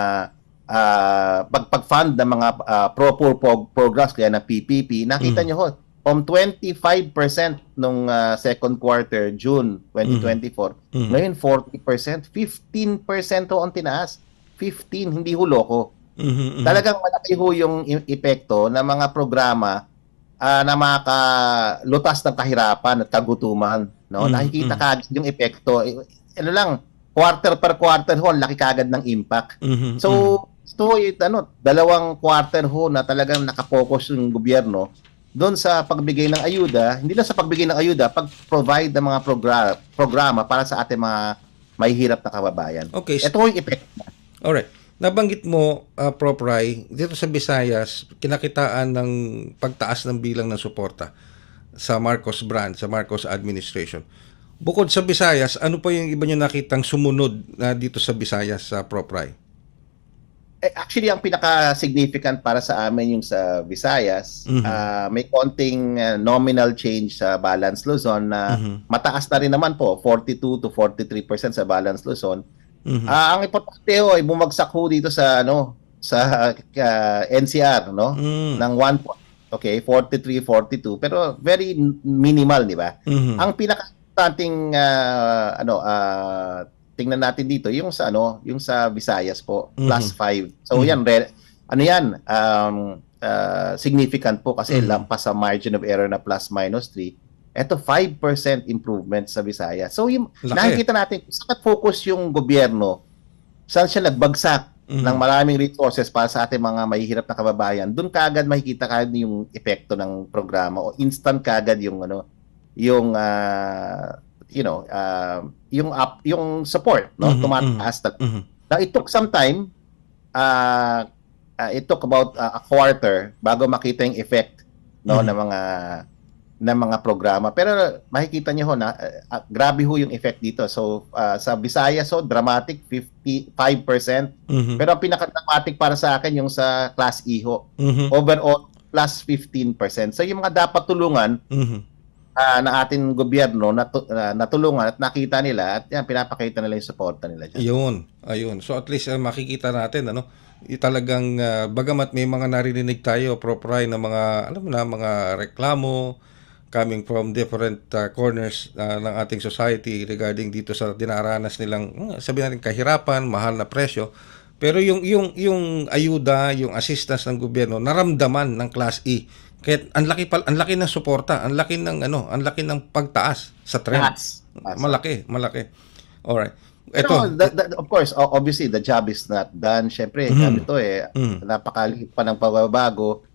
pag-fund ng mga pro-poor programs kaya na PPP, nakita nyo ho, from 25% nung second quarter, June 2024, ngayon 40%, 15% ho ang tinaas. 15, hindi ho loko. Talagang malaki ho yung epekto ng mga programa na makakalutas ng kahirapan at kagutuman. No? Nakikita kagad yung epekto. Quarter per quarter ho, ang laki kagad ng impact. So, dalawang quarter ho na talagang nakapokus yung gobyerno doon sa pagbigay ng ayuda, hindi lang sa pagbigay ng ayuda, pag-provide ng mga programa para sa ating mga mahihirap na kababayan. Okay. Ito yung epekto. Alright. Nabanggit mo, Prof. Ray, dito sa Visayas, kinakitaan ng pagtaas ng bilang ng suporta sa Marcos brand, sa Marcos administration. Bukod sa Visayas, ano pa yung iba nyo nakitang sumunod dito sa Visayas, Prof. Ray? Actually, ang pinaka-significant para sa amin yung sa Visayas, may konting nominal change sa Balance Luzon na mataas na rin naman po, 42 to 43% sa Balance Luzon. Ang importante ho ay bumagsak ho dito sa sa NCR, no? Ng 1 43, 42, pero very minimal, di ba? Ang pinaka-importanting tingnan natin dito yung sa Visayas po, plus 5. So yan, significant po kasi lampas sa margin of error na plus minus 3. Ito 5% improvement sa Visayas. So yung nakikita natin saan focus yung gobyerno, saan siya nagbagsak ng maraming resources para sa ating mga mahihirap na kababayan. Doon kaagad makikita kaagad yung epekto ng programa o instant kaagad yung yung support, no? Tumataas. Now, it took some time. It took about a quarter bago makita yung effect, no, ng mga ng mga programa. Pero makikita niyo ho na grabe ho yung effect dito. So sa Visayas ho, dramatic 55%. Pero ang pinaka-dramatic para sa akin yung sa Class E ho. Overall plus 15%. So yung mga dapat tulungan na ating gobyerno natulungan at nakita nila at yan, pinapakita nila yung suporta nila dyan. Ayun. So at least makikita natin talagang bagamat may mga naririnig tayo propray na mga mga reklamo coming from different corners ng ating society regarding dito sa dinaranas nilang sabihin natin kahirapan, mahal na presyo. Pero yung ayuda, yung assistance ng gobyerno naramdaman ng Class E. Kaya ang laki ng suporta, ang laki ng pagtaas sa trend. Malaki. Alright. Pero of course, obviously the job is not done. Syempre, ganito napakaliit pa ng pagbabago.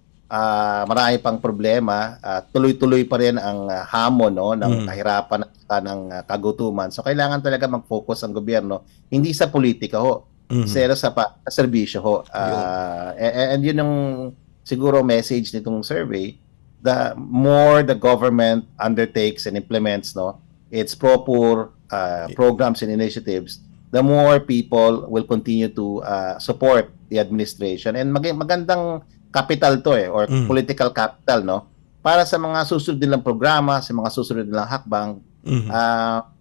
Marami pang problema. Tuloy-tuloy pa rin ang hamon ng kahirapan at ng kagutuman. So kailangan talaga mag-focus ang gobyerno hindi sa politika ho, pero sa serbisyo ho. And yun ang siguro message nitong survey, the more the government undertakes and implements its proper programs and initiatives, the more people will continue to support the administration. And magandang capital to or political capital para sa mga susunod nilang programa, sa mga susunod nilang hakbang.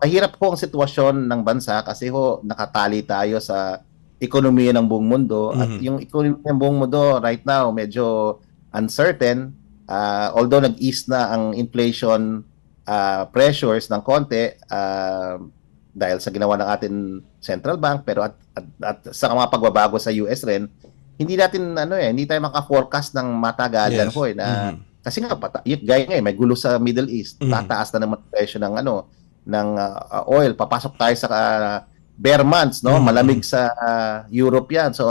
Mahirap po ang sitwasyon ng bansa kasi nakatali tayo sa ekonomiya ng buong mundo at yung ekonomiya ng buong mundo right now medyo uncertain, although nag-ease na ang inflation pressures ng konti dahil sa ginawa ng ating central bank, pero at sa mga pagbabago sa US rin, hindi natin hindi tayo maka-forecast ng matagalan kasi nga gaya nga may gulo sa Middle East, tataas na naman presyo ng oil, papasok tayo sa bear months, malamig sa Europe yan. So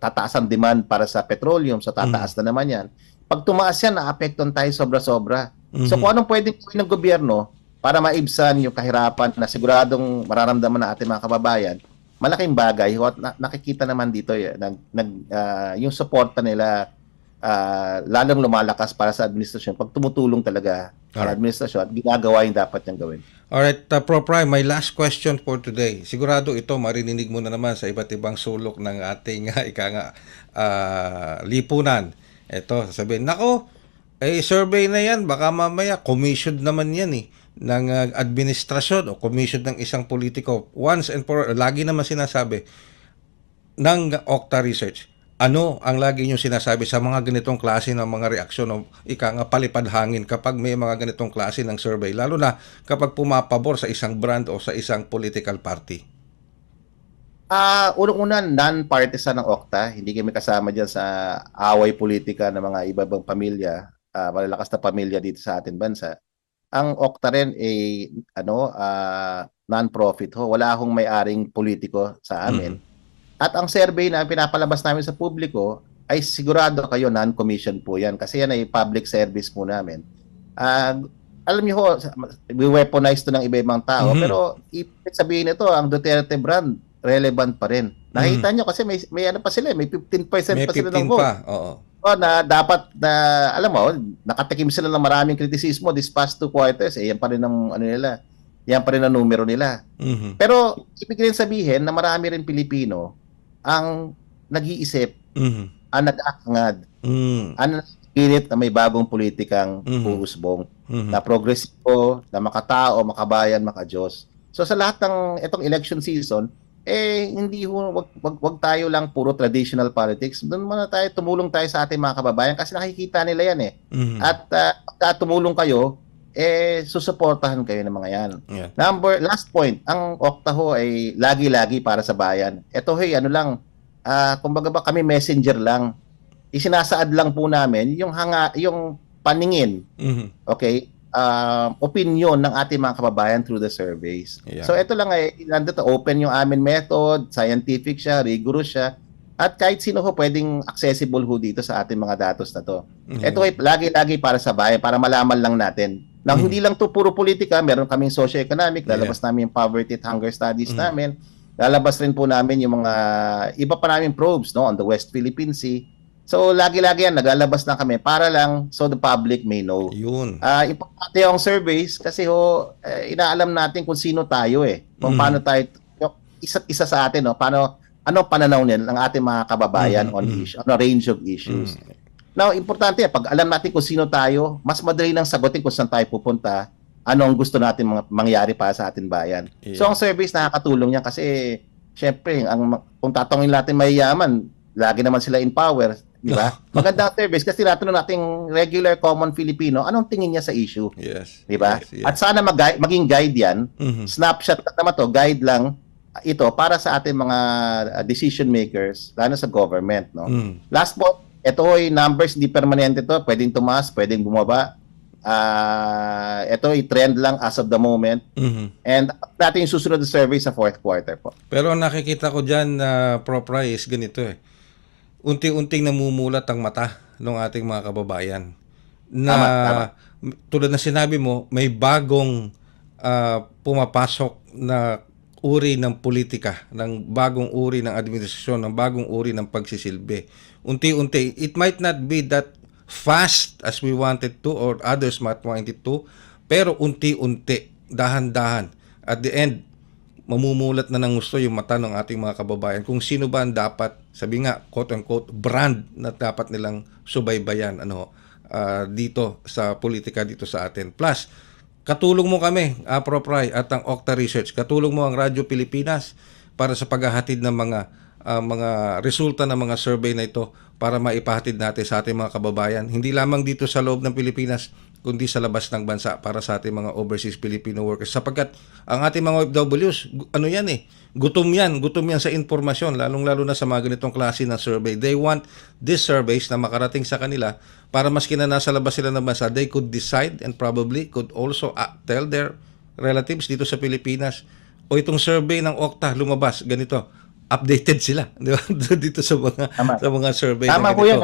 tataas ang demand para sa petroleum, so tataas na naman yan. Pag tumaas yan, naapektuhan tayo sobra-sobra. So kung anong pwedeng gawin ng gobyerno para maibsan yung kahirapan na siguradong mararamdaman na ating mga kababayan, malaking bagay. Nakikita naman dito yung suporta nila lalong lumalakas para sa administrasyon pag tumutulong talaga ang administrasyon at ginagawa yung dapat niyang gawin. Alright, Prof. Rai, my last question for today. Sigurado ito marinig mo na naman sa iba't ibang sulok ng ating lipunan. Ito, sasabihin, nako, survey na yan, baka mamaya commissioned naman yan ng administrasyon o commissioned ng isang politiko. Once and for all, lagi naman sinasabi ng Okta Research, ano ang lagi nyo sinasabi sa mga ganitong klase ng mga reaksyon o palipad hangin kapag may mga ganitong klase ng survey, lalo na kapag pumapabor sa isang brand o sa isang political party? Unang-una, non-partisan ng Okta. Hindi kami kasama dyan sa away politika ng mga iba-ibang pamilya, malalakas na pamilya dito sa ating bansa. Ang Okta rin ay non-profit ho. Wala akong may-aring politiko sa amin. At ang survey na pinapalabas namin sa publiko ay sigurado kayo non-commission po yan kasi yan ay public service po namin. Alam niyo ho, we-weaponize to ng iba-ibang tao pero ibig sabihin nito, ang Duterte brand relevant pa rin. Nakita niyo kasi may ano pa sila, may 15% pa sila ng vote. Na dapat na alam mo, nakatikim sila ng maraming kritisismo this past 2 quarters, yan pa rin ang nila. Yan pa rin ang numero nila. Pero ibig rin sabihin na marami rin Pilipino ang nag-iisip, ang nag-aangad, ang pilit na may bagong politikang uusbong, na progresibo, na makatao, makabayan, makadiyos. So sa lahat ng itong election season, hindi wag tayo lang puro traditional politics. Doon muna tayo, tumulong tayo sa ating mga kababayan kasi nakikita nila yan At pagka tumulong kayo, susuportahan kayo ng mga yan. Last point, ang Okta ho ay lagi-lagi para sa bayan. Ito kumbaga ba kami messenger lang. Isinasaad lang po namin yung paningin. Okay? Opinion ng ating mga kababayan through the surveys. So ito lang nandito open yung amin method, scientific siya, rigorous siya. At kahit sino ho pwedeng accessible ho dito sa ating mga datos na to. Ito ay lagi-lagi para sa bayan, para malaman lang natin. Hindi lang to puro politika, meron kaming socio-economic, lalabas namin yung poverty at hunger studies namin. Lalabas rin po namin yung mga iba pa namin probes on the West Philippine Sea. So lagi-lagi yan, naglalabas na kami para lang so the public may know. Yun. Importante yung surveys kasi inaalam natin kung sino tayo kung paano tayo, yung isa't isa sa atin, ano pananaw nila ng ating mga kababayan on a range of issues. Now, importante pag alam natin kung sino tayo, mas madali nang sagutin kung saan tayo pupunta, ano ang gusto natin mangyari para sa ating bayan. Yeah. So ang surveys nakakatulong yan kasi syempre, kung tatawagin natin mayayaman, lagi naman sila in power, di ba? Magandang surveys kasi tinatanong nating regular common Filipino, anong tingin niya sa issue? Yes. Di ba? Yes, yes. At sana maging guide yan. Snapshot naman to, guide lang ito para sa ating mga decision makers, lalo sa government, no? Last point, ito ay numbers, hindi permanente to, pwedeng tumaas, pwedeng bumaba. Ito ay trend lang as of the moment. And natin yung susunod na survey sa fourth quarter po. Pero ang nakikita ko dyan, Prof. Rai, is ganito unti-unting namumulat ang mata ng ating mga kababayan. Na tulad na sinabi mo, may bagong pumapasok na uri ng politika, ng bagong uri ng administrasyon, ng bagong uri ng pagsisilbi. Unti-unti, it might not be that fast as we wanted to or others might want it to, pero unti-unti, dahan-dahan. At the end, mamumulat na ng gusto yung mata ng ating mga kababayan kung sino ba ang dapat, sabi nga, quote-unquote, brand na dapat nilang subaybayan dito sa politika dito sa atin. Plus, katulong mo kami, Prof. Rai, at ang Okta Research. Katulong mo ang Radyo Pilipinas para sa paghahatid ng mga resulta ng mga survey na ito para maipahatid natin sa ating mga kababayan. Hindi lamang dito sa loob ng Pilipinas, kundi sa labas ng bansa para sa ating mga overseas Filipino workers. Sapagkat ang ating mga OFWs, gutom yan sa informasyon, lalong-lalo na sa mga ganitong klase ng survey. They want these surveys na makarating sa kanila para maski na nasa labas sila ng bansa, they could decide and probably could also tell their relatives dito sa Pilipinas, o itong survey ng Okta lumabas, ganito. Updated sila, di ba? Dito sa mga survey. Tama po yan.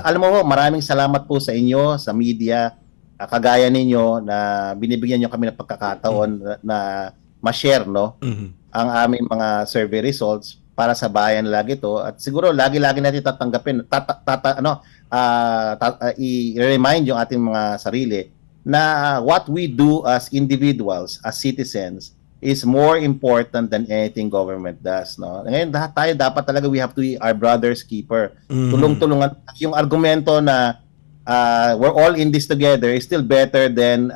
Alam mo, maraming salamat po sa inyo, sa media, kagaya ninyo na binibigyan nyo kami ng pagkakataon na ma-share ang aming mga survey results para sa bayan lagi to. At siguro lagi-lagi natin tatanggapin, i-remind yung ating mga sarili na what we do as individuals, as citizens, is more important than anything government does, no? Ngayon tayo dapat talaga, we have to be our brother's keeper. Tulong-tulungan. Yung argumento na we're all in this together is still better than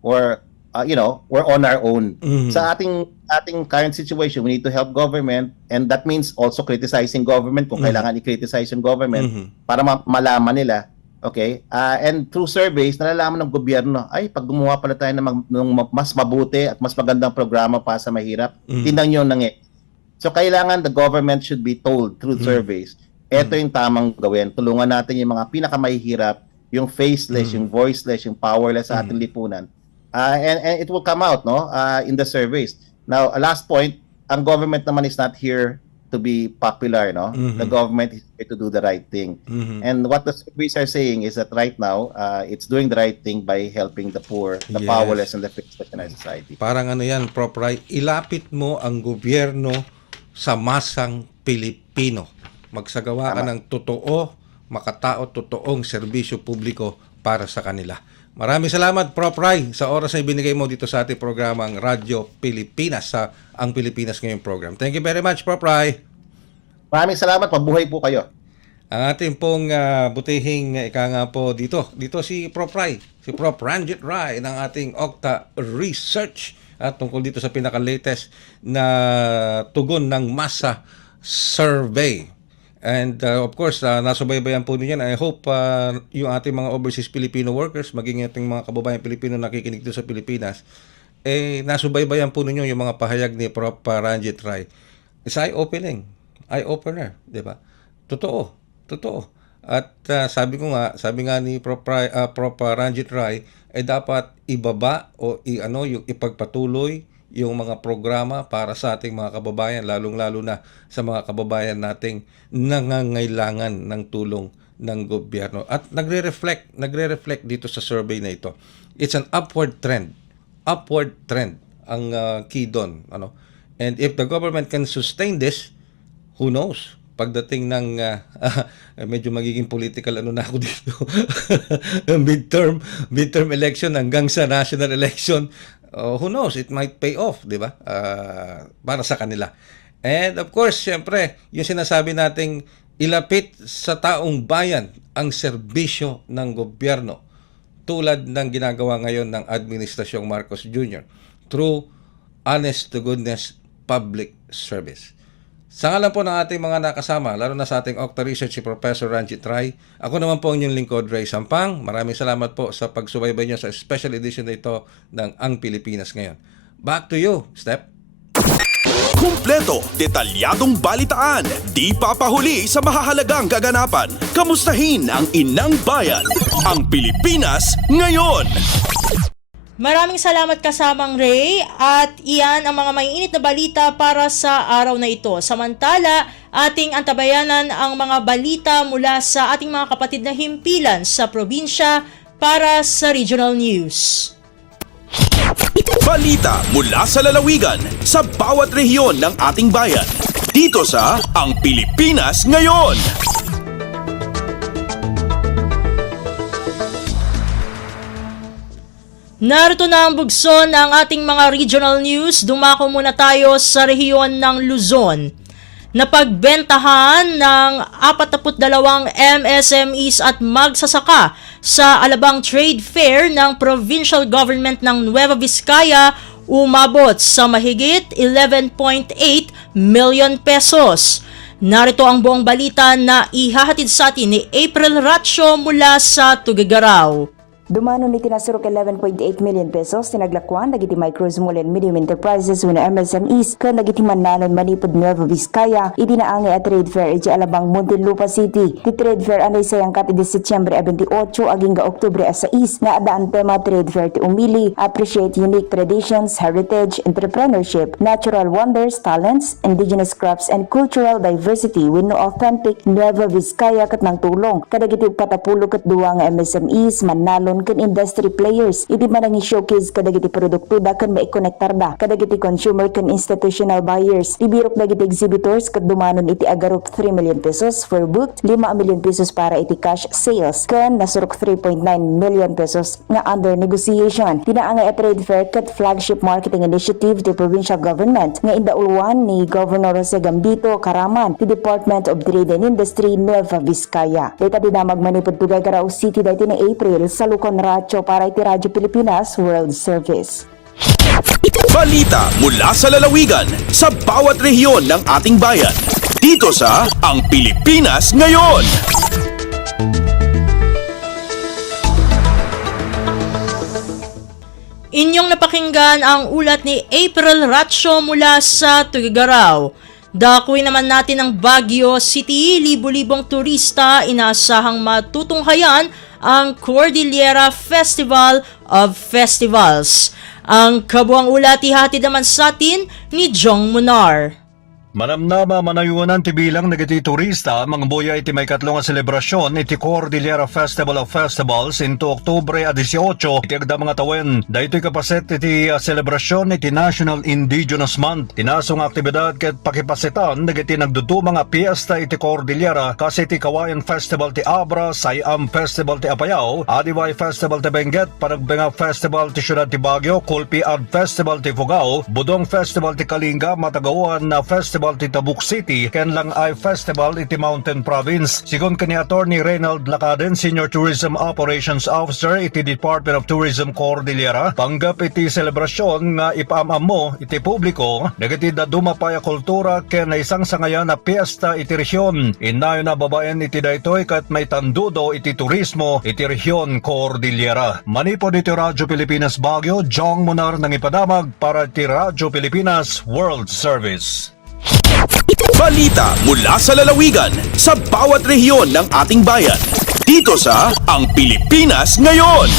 we're on our own. Sa ating current situation, we need to help government, and that means also criticizing government kung kailangan i-criticize yung government para malaman nila. Okay? And through surveys, nalalaman ng gobyerno, pag gumawa pala tayo ng mas mabuti at mas magandang programa para sa mahirap, tingnan nyo So, kailangan the government should be told through surveys, ito yung tamang gawin. Tulungan natin yung mga pinakamahihirap, yung faceless, yung voiceless, yung powerless sa ating lipunan. And it will come out in the surveys. Now, last point, ang government naman is not here to be popular, The government is here to do the right thing. And what the surveys are saying is that right now, it's doing the right thing by helping the poor, the powerless, and the faceless in our society. Parang yan, Prof. Rai, ilapit mo ang gobyerno sa masang Pilipino. Magsagawa ka ng totoo, makatao, totoong serbisyo publiko para sa kanila. Maraming salamat, Prof. Rai, sa oras na ibinigay mo dito sa ating programang Radyo Pilipinas sa Ang Pilipinas Ngayon program. Thank you very much, Prof. Rai. Maraming salamat. Mabuhay po kayo. Ang ating pong butihing ika nga po dito si Prof. Rai, si Prof. Ranjit Rai ng ating Okta Research at tungkol dito sa pinaka-latest na tugon ng masa survey. And of course, nasubaybayan po ninyo. I hope yung ating mga overseas Filipino workers, maging ating mga kababayan Pilipino nakikinig dito sa Pilipinas, nasubaybayan po ninyo yung mga pahayag ni Prof. Ranjit Rai. It's eye-opener, di ba? Totoo. At sabi nga ni Prof. Ranjit Rai, dapat ibaba o yung ipagpatuloy yung mga programa para sa ating mga kababayan, lalong-lalo na sa mga kababayan nating nangangailangan ng tulong ng gobyerno. At nagre-reflect dito sa survey na ito. It's an upward trend ang key doon. And if the government can sustain this, who knows? pagdating ng medyo magiging political ano na ako dito. midterm election hanggang sa national election. Who knows, it might pay off, di ba? Para sa kanila. And of course, syempre, yung sinasabi nating ilapit sa taong bayan ang serbisyo ng gobyerno tulad ng ginagawa ngayon ng Administrasyong Marcos Jr. through honest to goodness public service. Sa ngalan po ng ating mga nakasama, lalo na sa ating Octa Research si Professor Ranjit Rai, ako naman po ang inyong lingkod, Ray Sampang. Maraming salamat po sa pagsubaybay niyo sa special edition na ito ng Ang Pilipinas Ngayon. Back to you, Step. Kumpleto, detalyadong balitaan, di papahuli sa mahahalagang kaganapan. Kamustahin ang inang bayan, ang Pilipinas ngayon. Maraming salamat kasamang Ray at iyan ang mga mainit na balita para sa araw na ito. Samantala, ating antabayanan ang mga balita mula sa ating mga kapatid na himpilan sa probinsya para sa Regional News. Balita mula sa lalawigan sa bawat rehiyon ng ating bayan. Dito sa Ang Pilipinas Ngayon. Narito na ang bugso ng ating mga regional news. Dumako muna tayo sa rehiyon ng Luzon. Napagbentahan ng 42 MSMEs at magsasaka sa Alabang Trade Fair ng Provincial Government ng Nueva Vizcaya umabot sa mahigit 11.8 million pesos. Narito ang buong balita na ihahatid sa atin ni April Ratio mula sa Tuguegarao. Dumano ni tinasuro 11.8 million pesos tinaglakwan nagiti micro, small and medium enterprises when MSMEs kan nagiti Manalon, Manipod, Nueva Vizcaya itinaangi at trade fair iti Alabang, Muntinlupa City. Ti trade fair anay sayang kat iti Setyembre 28 aging ga Oktubre 6 nga adaan tema trade fair ti umili appreciate unique traditions, heritage, entrepreneurship, natural wonders, talents, indigenous crafts and cultural diversity with no authentic Nueva Vizcaya kat nang tulong kadagiti patapulo kat duwa nga MSMEs Manalon kan industry players iti manang i-showcase kadagiti produkto da kan maikonektar da kadagiti consumer kan institutional buyers ibirok dagiti exhibitors kat dumanon iti agarop 3 million pesos for booked 5 million pesos para iti cash sales kan nasurok 3.9 million pesos nga under negotiation. Tinaangay at trade fair kat flagship marketing initiative ti provincial government nga indaulwan ni Governor Jose Gambito Karaman ti Department of Trade and Industry Nueva Vizcaya. Data dinamag Manipod, Tuguegarao City dati na April sa Ratio para iti Radyo Pilipinas World Service. Balita mula sa lalawigan sa bawat rehiyon ng ating bayan. Dito sa Ang Pilipinas Ngayon. Inyong napakinggan ang ulat ni April Ratio mula sa Tuguegarao. Dakuin naman natin ang Baguio City. Libo-libong turista inaasahang matutunghayan ang Cordillera Festival of Festivals. Ang kabuang ulat ihatid naman sa atin ni Jong Munar. Manamnama manayunan ti bilang nagiti turista mga buya iti may katlong selebrasyon iti Cordillera Festival of Festivals into Oktubre 18 iti agda mga tawen. Dahito kapaset iti selebrasyon iti National Indigenous Month. Tinasong aktibidad ket pakipasetan nagiti nagdudu mga piyesta iti Cordillera kasi iti Kawayan Festival ti Abra, Sayam Festival ti Apayao, Adiway Festival ti Benguet, Panagbenga Festival ti Ciudad ti Baguio, Kulpi Ad Festival ti Fugao, Budong Festival ti Kalinga, Matagawan na Festival ti Tabuk City, Kenlang Eye Festival iti Mountain Province. Sigon kani Attorney Reynald Lacaden, Senior Tourism Operations Officer iti Department of Tourism Cordillera, panggap iti selebrasyon nga ipaamam mo iti publiko, nagiti dadumapaya kultura ken na isang sangayan na piyesta iti rehiyon. Inayo na babaen iti daytoy kat may tandudo iti turismo iti rehiyon Cordillera. Manipod iti Radyo Pilipinas Baguio, Jong Munar nang ipadamag para iti Radyo Pilipinas World Service. Balita mula sa lalawigan sa bawat rehiyon ng ating bayan. Dito sa Ang Pilipinas Ngayon.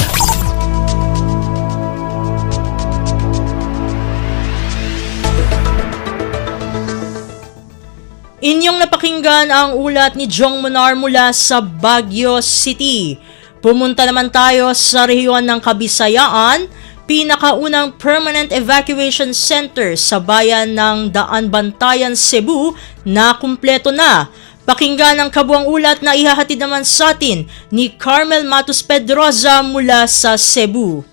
Inyong napakinggan ang ulat ni Jong Munar mula sa Baguio City. Pumunta naman tayo sa rehiyon ng Kabisayaan. Pinakaunang permanent evacuation center sa bayan ng Daan Bantayan, Cebu na kumpleto na. Pakinggan ang kabuang ulat na ihahatid naman sa atin ni Carmel Matus Pedroza mula sa Cebu.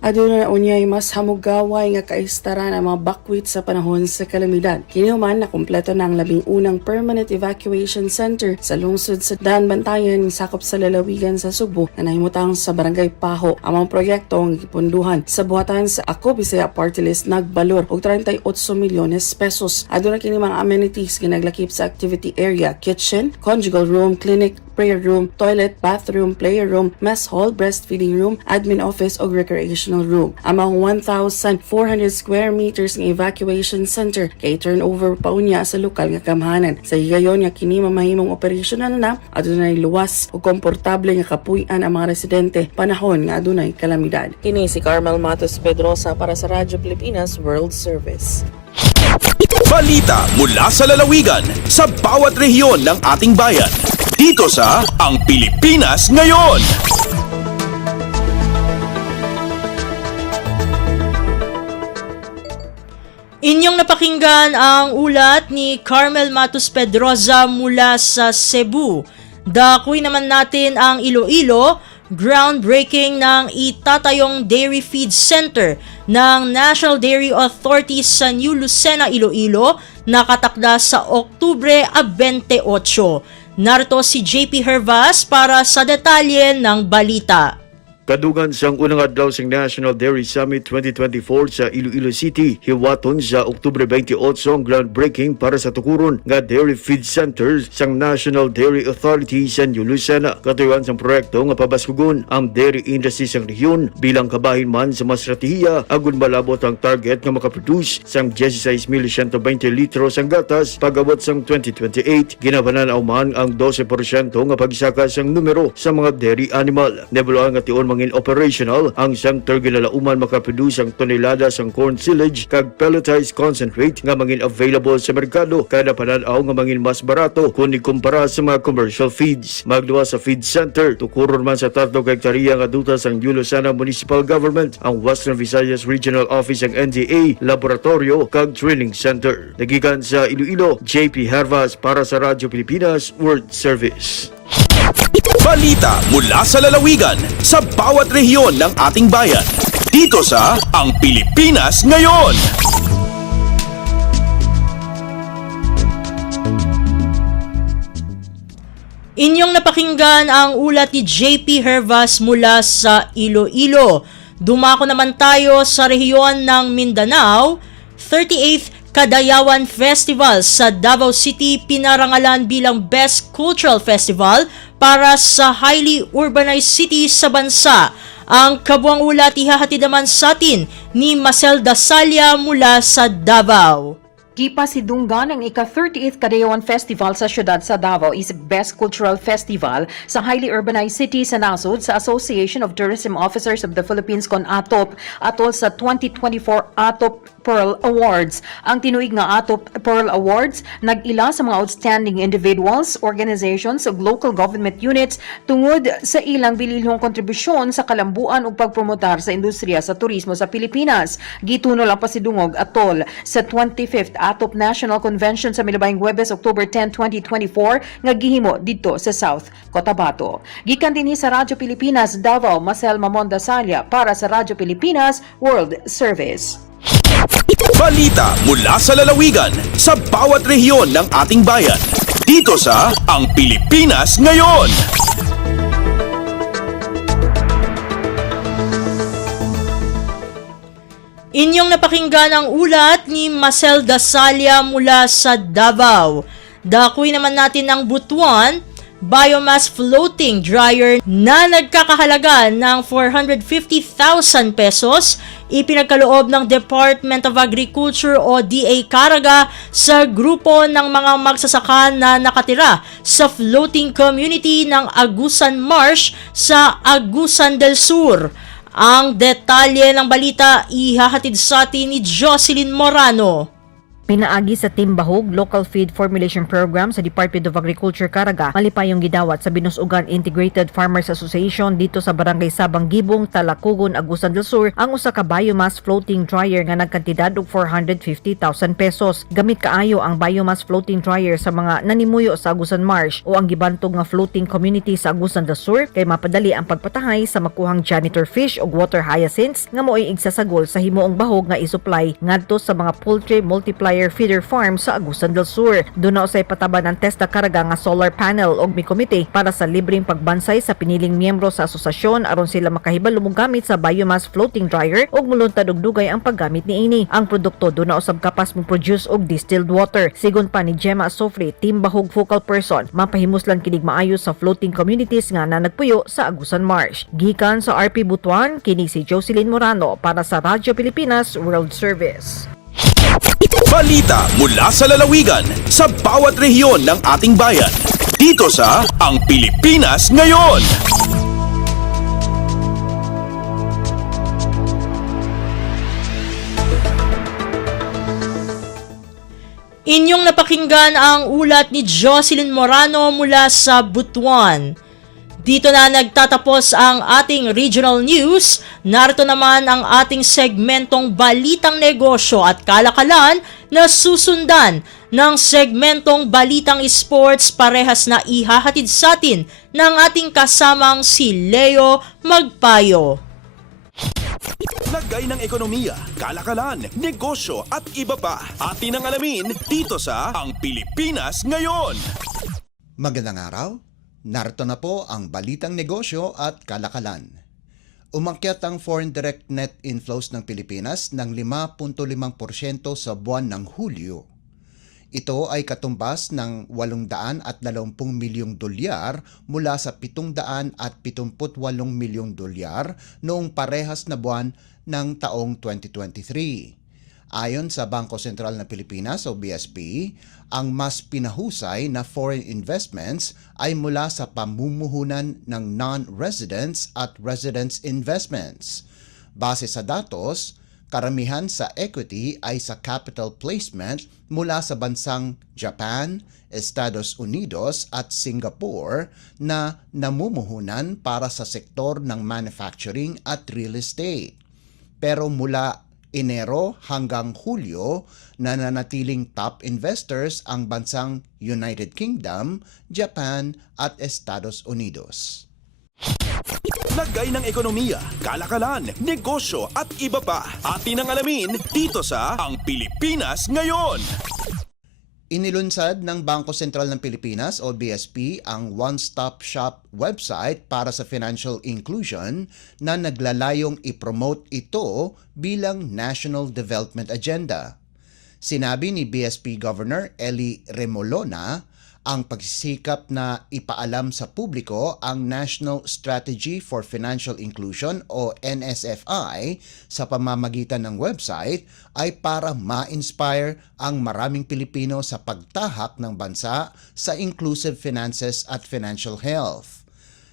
Aduna unyay mas hamugaway nga kaistaran ang mga bakwit sa panahon sa kalamidad. Kinihuman na kumpleto na ang 11 permanent evacuation center sa lungsod sa Bantayan sakop sa lalawigan sa Subo na nahimutang sa Barangay Paho. Ang mga proyekto ang ipunduhan sa buhatan sa Ako Bisaya Party List nagbalor og 38 milyones pesos. Aduna kini mga amenities ginaglakip sa activity area, kitchen, conjugal room, clinic, prayer room, toilet, bathroom, player room, mess hall, breastfeeding room, admin office o recreational room. Among 1,400 square meters ng evacuation center kay turnover pa unya sa lokal nga kamhanan. Sa higayon nga kini mamahimong operational na adunay luwas o komportable nga kapuy-an ang mga residente panahon nga adunay kalamidad. Kini si Carmel Matos Pedroza para sa Radyo Pilipinas World Service. Balita mula sa lalawigan sa bawat rehiyon ng ating bayan. Dito sa Ang Pilipinas Ngayon. Inyong napakinggan ang ulat ni Carmel Matus Pedroza mula sa Cebu. Dakuy naman natin ang Iloilo, groundbreaking ng itatayong Dairy Feed Center ng National Dairy Authority sa New Lucena, Iloilo, nakatakda sa Oktubre 28. Narito si JP Hervas para sa detalye ng balita. Kadugan sang unang adlaw sang National Dairy Summit 2024 sa Iloilo City, hiwaton sa Oktubre 28 ang groundbreaking para sa tukuron nga Dairy Feed Center sang National Dairy Authority sa New Lucena. Katuyuan sang proyekto nga pabaskugon ang dairy industry sang rehiyon bilang kabahin man sa mga strategiya agon malabot ang target nga makaproduce sang 16,120 litro sang gatas pagabot sang 2028. Ginabananaw man ang 12% nga pagsaka sang numero sa mga dairy animal. Nebuloan nga tion mangin operational ang center ginalauman makaproduce ang tonelada sang corn silage kag pelletized concentrate nga mangin available sa merkado kada pananaw nga mangin mas barato kung ikumpara sa mga commercial feeds. Magduwa sa feed center tukuron man sa 3 hektarya nga duta sang New Lucena Municipal Government ang Western Visayas Regional Office ang NDA Laboratorio kag Training Center. Nagikan sa Iloilo, JP Hervas para sa Radyo Pilipinas World Service. Balita mula sa lalawigan sa bawat rehiyon ng ating bayan. Dito sa Ang Pilipinas Ngayon. Inyong napakinggan ang ulat ni JP Hervas mula sa Iloilo. Dumako naman tayo sa rehiyon ng Mindanao. 38th Kadayawan Festival sa Davao City pinarangalan bilang Best Cultural Festival para sa highly urbanized city sa bansa. Ang kabuang ulat ihahatid naman sa atin ni Marcel Dasalia mula sa Davao. Gipasidunggan ang ika-38th Kadayawan Festival sa siyudad sa Davao is Best Cultural Festival sa highly urbanized city sa nasod sa Association of Tourism Officers of the Philippines kon ATOP atol sa 2024 ATOP Pearl Awards. Ang tinuig nga ATOP Pearl Awards nag-ila sa mga outstanding individuals, organizations ug local government units tungod sa ilang bililhong kontribusyon sa kalambuan ug pagpromotar sa industriya sa turismo sa Pilipinas. Gitunol ang pasidungog atol sa 25th ATOP National Convention sa milabayng Huwebes, October 10, 2024 nga gihimo didto sa South Cotabato. Gikan dinhi sa Radyo Pilipinas Davao, Marcel Mamon Dasalia para sa Radyo Pilipinas World Service. Balita mula sa lalawigan sa bawat rehiyon ng ating bayan. Dito sa Ang Pilipinas Ngayon. Inyong napakinggan ang ulat ni Marcel Dasalia mula sa Davao. Dakuy naman natin ang Butuan, biomass floating dryer na nagkakahalaga ng 450,000 pesos ipinagkaloob ng Department of Agriculture o DA Caraga sa grupo ng mga magsasaka na nakatira sa floating community ng Agusan Marsh sa Agusan del Sur. Ang detalye ng balita ihahatid sa atin ni Jocelyn Morano. Pinaagi sa Timbahog Local Feed Formulation Program sa Department of Agriculture Caraga, malipayong gidawat sa Binusugan Integrated Farmers Association dito sa Barangay Sabang Gibong, Talakugon, Agusan del Sur ang usa ka biomass floating dryer nga nagkantidad og 450,000 pesos. Gamit kaayo ang biomass floating dryer sa mga nanimuyo sa Agusan Marsh o ang gibantog nga floating community sa Agusan del Sur kay mapadali ang pagpatahay sa makuhang janitor fish o water hyacinths nga mo'y igsasagol sa himuong bahog nga isupply ngadto sa mga poultry multiplier feeder farm sa Agusan del Sur. Doon na usay pataba ng Testa Caraga nga solar panel og may komite para sa libreng pagbansay sa piniling miyembro sa asosasyon aron sila makahibalo mo gamit sa biomass floating dryer og muluntad og dugay ang paggamit niini. Ang produkto doon na usab kapas mo produce og distilled water. Sigon pa ni Gemma Sofri, Timbahog focal person, mapahimuslan kinig maayo sa floating communities nga na nagpuyo sa Agusan Marsh. Gikan sa RP Butuan, kini si Jocelyn Morano para sa Radyo Pilipinas World Service. Balita mula sa lalawigan sa bawat rehiyon ng ating bayan. Dito sa Ang Pilipinas Ngayon. Inyong napakinggan ang ulat ni Jocelyn Morano mula sa Butuan. Dito na nagtatapos ang ating regional news. Narito naman ang ating segmentong Balitang Negosyo at Kalakalan na susundan ng segmentong Balitang Sports, parehas na ihahatid sa atin ng ating kasamang si Leo Magpayo. Lagay ng ekonomiya, kalakalan, negosyo at iba pa. Atin ang alamin dito sa Ang Pilipinas Ngayon. Magandang araw. Narito na po ang Balitang Negosyo at Kalakalan. Umakyat ang foreign direct net inflows ng Pilipinas ng 5.5% sa buwan ng Hulyo. Ito ay katumbas ng 820 milyong dolyar mula sa 778 milyong dolyar noong parehas na buwan ng taong 2023. Ayon sa Bangko Sentral ng Pilipinas o BSP, ang mas pinahusay na foreign investments ay mula sa pamumuhunan ng non-residents at residents investments. Base sa datos, karamihan sa equity ay sa capital placement mula sa bansang Japan, Estados Unidos at Singapore na namumuhunan para sa sektor ng manufacturing at real estate. Pero mula Enero hanggang Hulyo, nananatiling top investors ang bansang United Kingdom, Japan at Estados Unidos. Lagay ng ekonomiya, kalakalan, negosyo at iba pa. Atin ang alamin dito sa Ang Pilipinas Ngayon. Inilunsad ng Bangko Sentral ng Pilipinas o BSP ang one-stop shop website para sa financial inclusion na naglalayong ipromote ito bilang National Development Agenda. Sinabi ni BSP Governor Eli Remolona ang pagsisikap na ipaalam sa publiko ang National Strategy for Financial Inclusion o NSFI sa pamamagitan ng website ay para ma-inspire ang maraming Pilipino sa pagtahak ng bansa sa inclusive finances at financial health.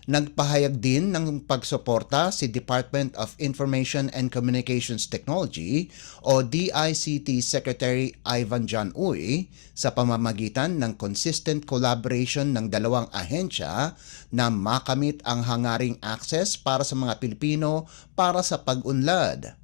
Nagpahayag din ng pagsuporta si Department of Information and Communications Technology o DICT Secretary Ivan John Uy sa pamamagitan ng consistent collaboration ng dalawang ahensya na makamit ang hangaring access para sa mga Pilipino para sa pag-unlad.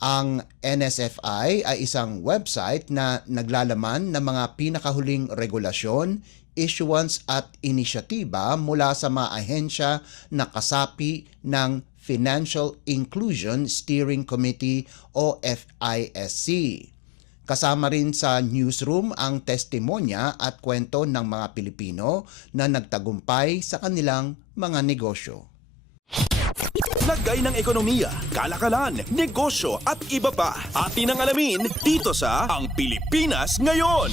Ang NSFI ay isang website na naglalaman ng mga pinakahuling regulasyon, issuance at inisyatiba mula sa mga ahensya na kasapi ng Financial Inclusion Steering Committee o FISC. Kasama rin sa newsroom ang testimonya at kwento ng mga Pilipino na nagtagumpay sa kanilang mga negosyo. Lagay ng ekonomiya, kalakalan, negosyo at iba pa. Atin ang alamin dito sa Ang Pilipinas Ngayon.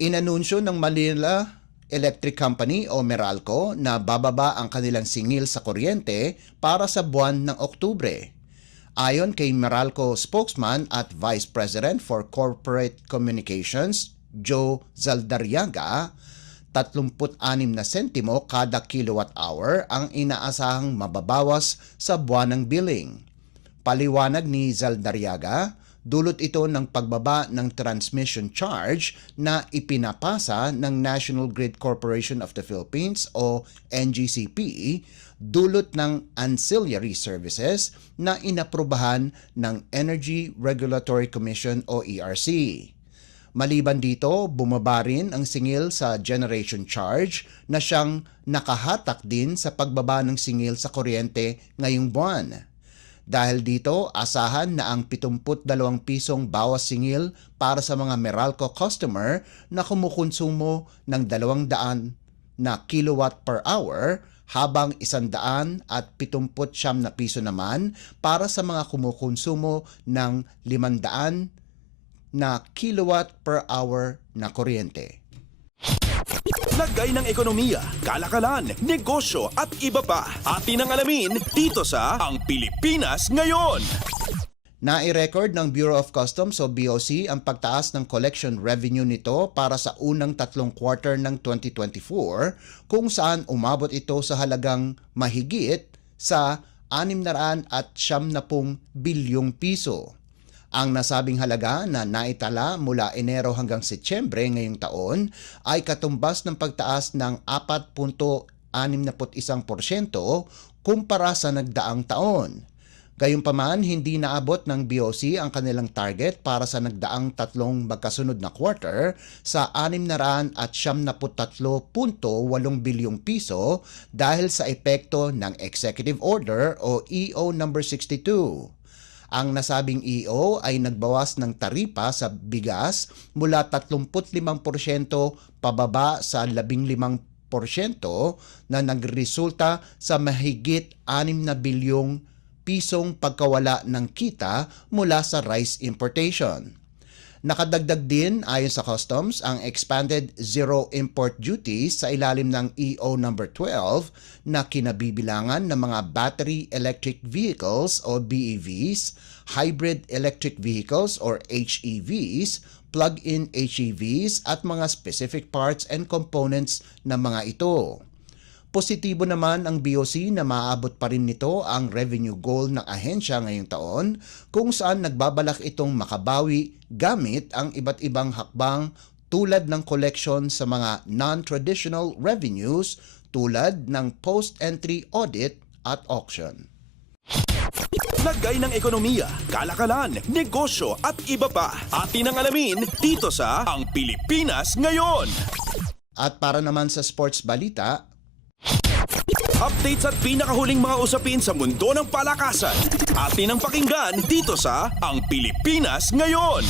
Inanunsyo ng Manila Electric Company o Meralco na bababa ang kanilang singil sa kuryente para sa buwan ng Oktubre. Ayon kay Meralco spokesman at Vice President for Corporate Communications, Joe Zaldariaga, 36 na sentimo kada kilowatt hour ang inaasahang mababawas sa buwan ng billing. Paliwanag ni Zaldariaga, dulot ito ng pagbaba ng transmission charge na ipinapasa ng National Grid Corporation of the Philippines o NGCP, dulot ng ancillary services na inaprubahan ng Energy Regulatory Commission o ERC. Maliban dito, bumaba rin ang singil sa generation charge na siyang nakahatak din sa pagbaba ng singil sa kuryente ngayong buwan. Dahil dito, asahan na ang 72 pisong bawas singil para sa mga Meralco customer na kumukonsumo ng 200 na kilowatt per hour habang 179 na piso naman para sa mga kumukonsumo ng 500 na kilowatt per hour na kuryente. Lagay ng ekonomiya, kalakalan, negosyo at iba pa. Atin ang alamin dito sa Ang Pilipinas Ngayon. Nai-record ng Bureau of Customs o BOC ang pagtaas ng collection revenue nito para sa unang 3 quarter ng 2024 kung saan umabot ito sa halagang mahigit sa 670 bilyong piso. Ang nasabing halaga na naitala mula Enero hanggang Setyembre ngayong taon ay katumbas ng pagtaas ng 4.61% kumpara sa nagdaang taon. Gayunpaman, hindi naabot ng BOC ang kanilang target para sa nagdaang 3 magkasunod na quarter sa 673.8 bilyong piso dahil sa epekto ng Executive Order o EO No. 62. Ang nasabing EO ay nagbawas ng taripa sa bigas mula 35% pababa sa 15% na nagresulta sa mahigit 6 na bilyong pisong pagkawala ng kita mula sa rice importation. Nakadagdag din ayon sa customs ang expanded zero import duties sa ilalim ng EO No. 12 na kinabibilangan ng mga battery electric vehicles o BEVs, hybrid electric vehicles or HEVs, plug-in HEVs at mga specific parts and components ng mga ito. Positibo naman ang BOC na maaabot pa rin nito ang revenue goal ng ahensya ngayong taon kung saan nagbabalak itong makabawi gamit ang iba't ibang hakbang tulad ng collection sa mga non-traditional revenues tulad ng post-entry audit at auction. Lagay ng ekonomiya, kalakalan, negosyo at iba pa. Atin ang alamin dito sa Ang Pilipinas Ngayon. At para naman sa sports balita, updates at pinakahuling mga usapin sa mundo ng palakasan. Atin ang pakinggan dito sa Ang Pilipinas Ngayon.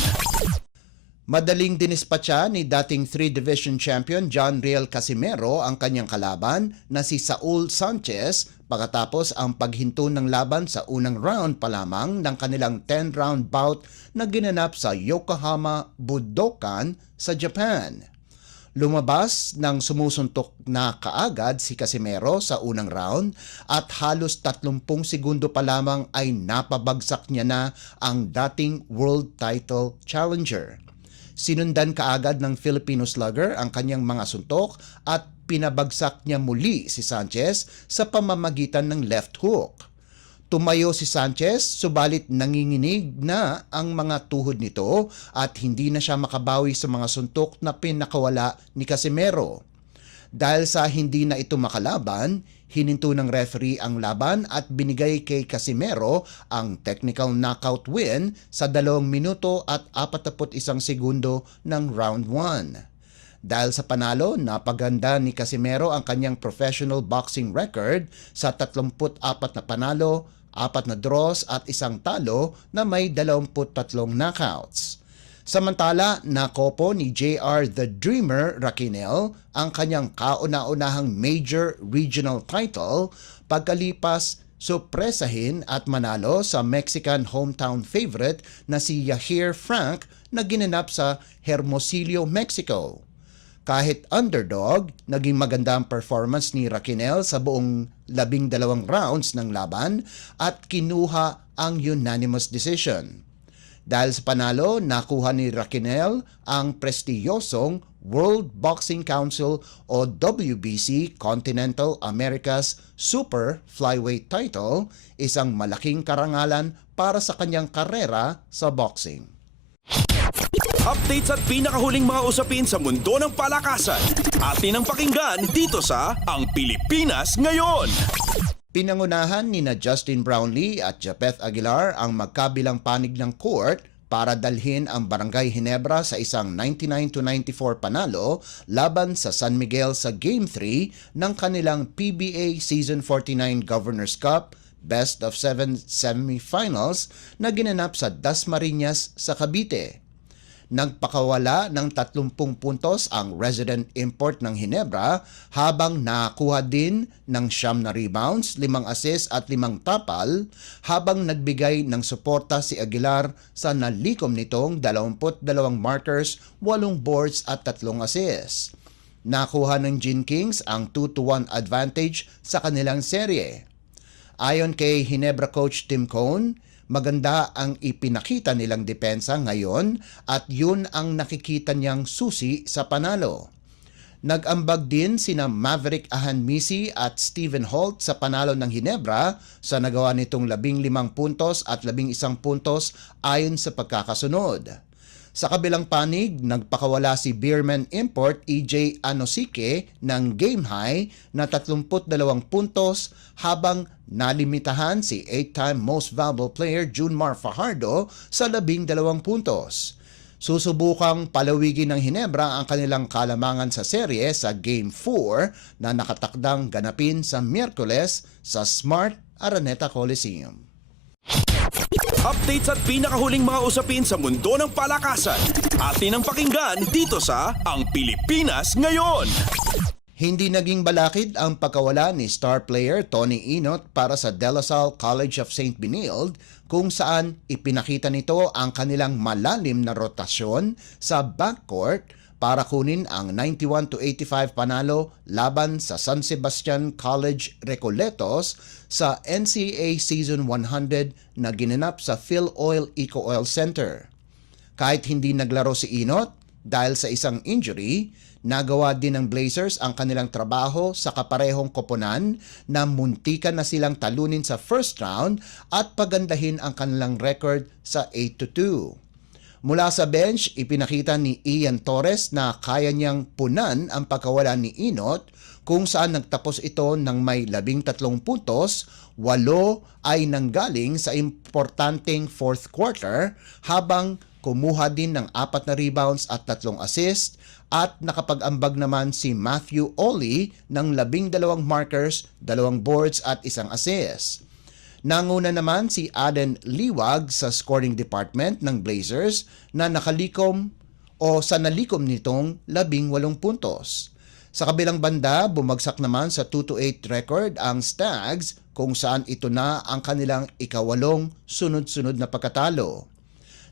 madaling dinispatcha ni dating 3-division champion John Riel Casimero ang kanyang kalaban na si Saul Sanchez pagkatapos ang paghinto ng laban sa unang round pa lamang ng kanilang 10-round bout na ginanap sa Yokohama Budokan sa Japan. Lumabas ng sumusuntok na kaagad si Casimero sa unang round at halos 30 segundo pa lamang ay napabagsak niya na ang dating world title challenger. Sinundan kaagad ng Filipino slugger ang kanyang mga suntok at pinabagsak niya muli si Sanchez sa pamamagitan ng left hook. Tumayo si Sanchez subalit nanginginig na ang mga tuhod nito at hindi na siya makabawi sa mga suntok na pinakawala ni Casimero. Dahil sa hindi na ito makalaban, hininto ng referee ang laban at binigay kay Casimero ang technical knockout win sa 2 minuto at 41 segundo ng round 1. Dahil sa panalo, napaganda ni Casimero ang kanyang professional boxing record sa 34 na panalo, 4 na draws at 1 talo na may 23 knockouts. Samantala, nakopo ni JR The Dreamer Raquinel ang kanyang kauna-unahang major regional title pagkalipas sorpresahin at manalo sa Mexican hometown favorite na si Yair Frank na ginanap sa Hermosillo, Mexico. Kahit underdog, naging maganda ang performance ni Raquinel sa buong 12 rounds ng laban at kinuha ang unanimous decision. Dahil sa panalo, nakuha ni Raquinel ang prestiyosong World Boxing Council o WBC Continental America's Super Flyweight title, isang malaking karangalan para sa kanyang karera sa boxing. Updates at pinakahuling mga usapin sa mundo ng palakasan. Atin ang pakinggan dito sa Ang Pilipinas Ngayon. Pinangunahan ni na Justin Brownlee at Japeth Aguilar ang magkabilang panig ng court para dalhin ang Barangay Ginebra sa isang 99-94 panalo laban sa San Miguel sa Game 3 ng kanilang PBA Season 49 Governors Cup Best of 7 semifinals na ginanap sa Dasmariñas sa Cavite. Nagpakawala ng 30 puntos ang resident import ng Ginebra habang nakakuha din ng 9 na rebounds, 5 assists at 5 tapal habang nagbigay ng suporta si Aguilar sa nalikom nitong 22 markers, 8 boards at 3 assists. Nakuha ng Gin Kings ang 2-1 advantage sa kanilang serye. Ayon kay Ginebra coach Tim Cone, maganda ang ipinakita nilang depensa ngayon at yun ang nakikita niyang susi sa panalo. Nag-ambag din sina Maverick Ahanmisi at Stephen Holt sa panalo ng Ginebra sa nagawa nitong 15 puntos at 11 puntos ayon sa pagkakasunod. Sa kabilang panig, nagpakawala si Beerman Import EJ Anosike ng game high na 32 puntos habang nalimitahan si 8-time most valuable player Junmar Fajardo sa 12 puntos. Susubukang palawigin ng Ginebra ang kanilang kalamangan sa serye sa Game 4 na nakatakdang ganapin sa Miyerkules sa Smart Araneta Coliseum. Updates at pinakahuling mga usapin sa mundo ng palakasan. Atin ang pakinggan dito sa Ang Pilipinas Ngayon. Hindi naging balakid ang pagkawala ni star player Tony Inot para sa De La Salle College of St. Benilde kung saan ipinakita nito ang kanilang malalim na rotasyon sa backcourt para kunin ang 91-85 panalo laban sa San Sebastian College Recoletos sa NCAA Season 100 na ginanap sa Phil Oil Eco Oil Center. Kahit hindi naglaro si Inot dahil sa isang injury, nagawa din ng Blazers ang kanilang trabaho sa kaparehong koponan na muntikan na silang talunin sa first round at pagandahin ang kanilang record sa 8-2. Mula sa bench, ipinakita ni Ian Torres na kaya niyang punan ang pagkawala ni Inot kung saan nagtapos ito ng may 13 puntos, 8 ay nanggaling sa importanteng fourth quarter habang kumuha din ng 4 na rebounds at 3 assists at nakapag-ambag naman si Matthew Ollie ng 12 markers, 2 boards at 1 assist. Nanguna naman si Aden Liwag sa scoring department ng Blazers na nalikom nitong 18 puntos. Sa kabilang banda, bumagsak naman sa 2-8 record ang Stags kung saan ito na ang kanilang ika-8 sunod-sunod na pagkatalo.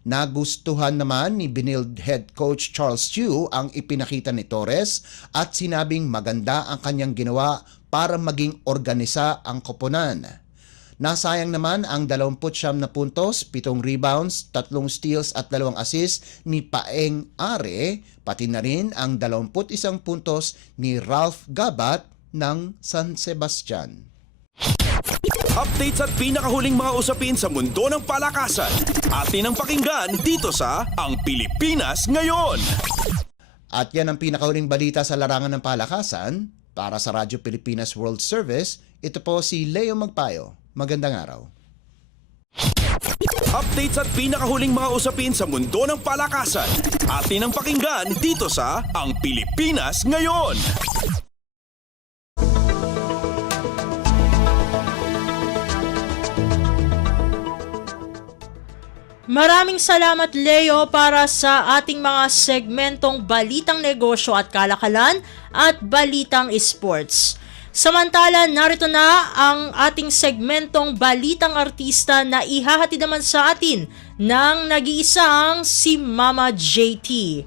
Nagustuhan naman ni Benilde head coach Charles Chiu ang ipinakita ni Torres at sinabing maganda ang kanyang ginawa para maging organisa ang koponan. Nasayang naman ang 29 na puntos, 7 rebounds, 3 steals at 2 assists ni Paeng Are, pati na rin ang 21 puntos ni Ralph Gabat ng San Sebastian. Updates at pinakahuling mga usapin sa mundo ng palakasan. Atin ang pakinggan dito sa Ang Pilipinas Ngayon. At yan ang pinakahuling balita sa larangan ng palakasan. Para sa Radyo Pilipinas World Service, ito po si Leo Magpayo. Magandang araw. Updates at pinakahuling mga usapin sa mundo ng palakasan. Atin ang pakinggan dito sa Ang Pilipinas Ngayon. Maraming salamat Leo para sa ating mga segmentong Balitang Negosyo at Kalakalan at Balitang Esports. Samantala, narito na ang ating segmentong Balitang Artista na ihahatid naman sa atin ng nag-iisang si Mama JT.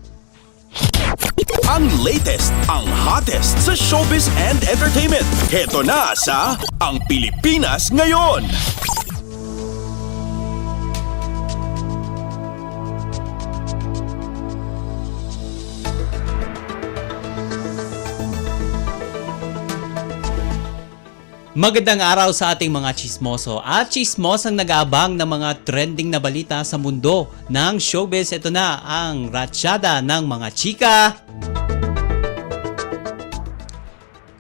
Ang latest, ang hottest sa showbiz and entertainment. Heto na sa Ang Pilipinas Ngayon. Magandang araw sa ating mga chismoso at chismosang nag-aabang ng mga trending na balita sa mundo ng showbiz. Ito na ang ratsyada ng mga chika.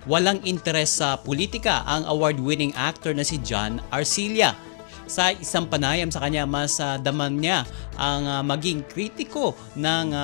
Walang interes sa politika ang award-winning actor na si John Arcilla. Sa isang panayam sa kanya, mas daman niya ang maging kritiko ng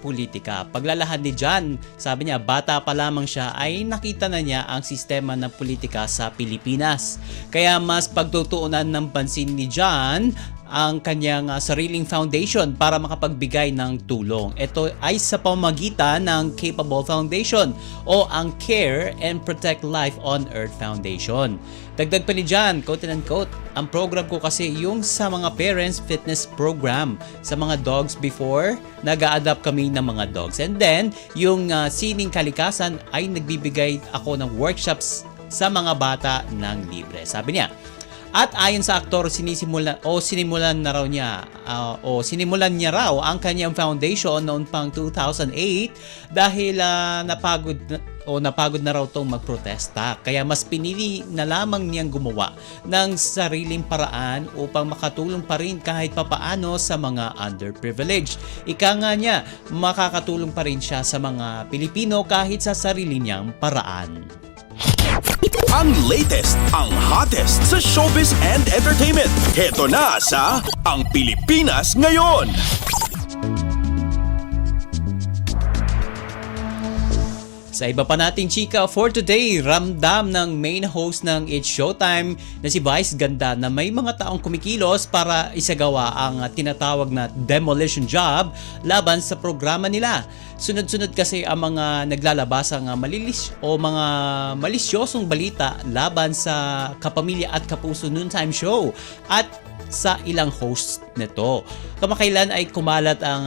politika. Paglalahad ni John, sabi niya, bata pa lamang siya ay nakita na niya ang sistema ng politika sa Pilipinas. Kaya mas pagtutuunan ng pansin ni John ang kanyang sariling foundation para makapagbigay ng tulong. Ito ay sa pamamagitan ng Capable Foundation o ang Care and Protect Life on Earth Foundation. Dagdag pa ni John, quote and unquote, ang program ko kasi yung sa mga parents fitness program sa mga dogs before nag-a-adapt kami ng mga dogs. And then, yung sining kalikasan ay nagbibigay ako ng workshops sa mga bata ng libre. Sabi niya, at ayon sa aktor, sinimulan niya raw ang kanyang foundation noon pang 2008 dahil napagod na raw tong magprotesta. Kaya mas pinili na lamang niyang gumawa ng sariling paraan upang makatulong pa rin kahit papaano sa mga underprivileged. Ika nga niya, makakatulong pa rin siya sa mga Pilipino kahit sa sarili niyang paraan. Ang latest, ang hottest sa showbiz and entertainment. Heto na sa Ang Pilipinas Ngayon. Sa iba pa nating chika for today, ramdam ng main host ng It's Showtime na si Vice Ganda na may mga taong kumikilos para isagawa ang tinatawag na demolition job laban sa programa nila. Sunod-sunod kasi ang mga naglalabasang mga malisyosong balita laban sa Kapamilya at Kapuso Noontime Show at sa ilang hosts nito. Kamakailan ay kumalat ang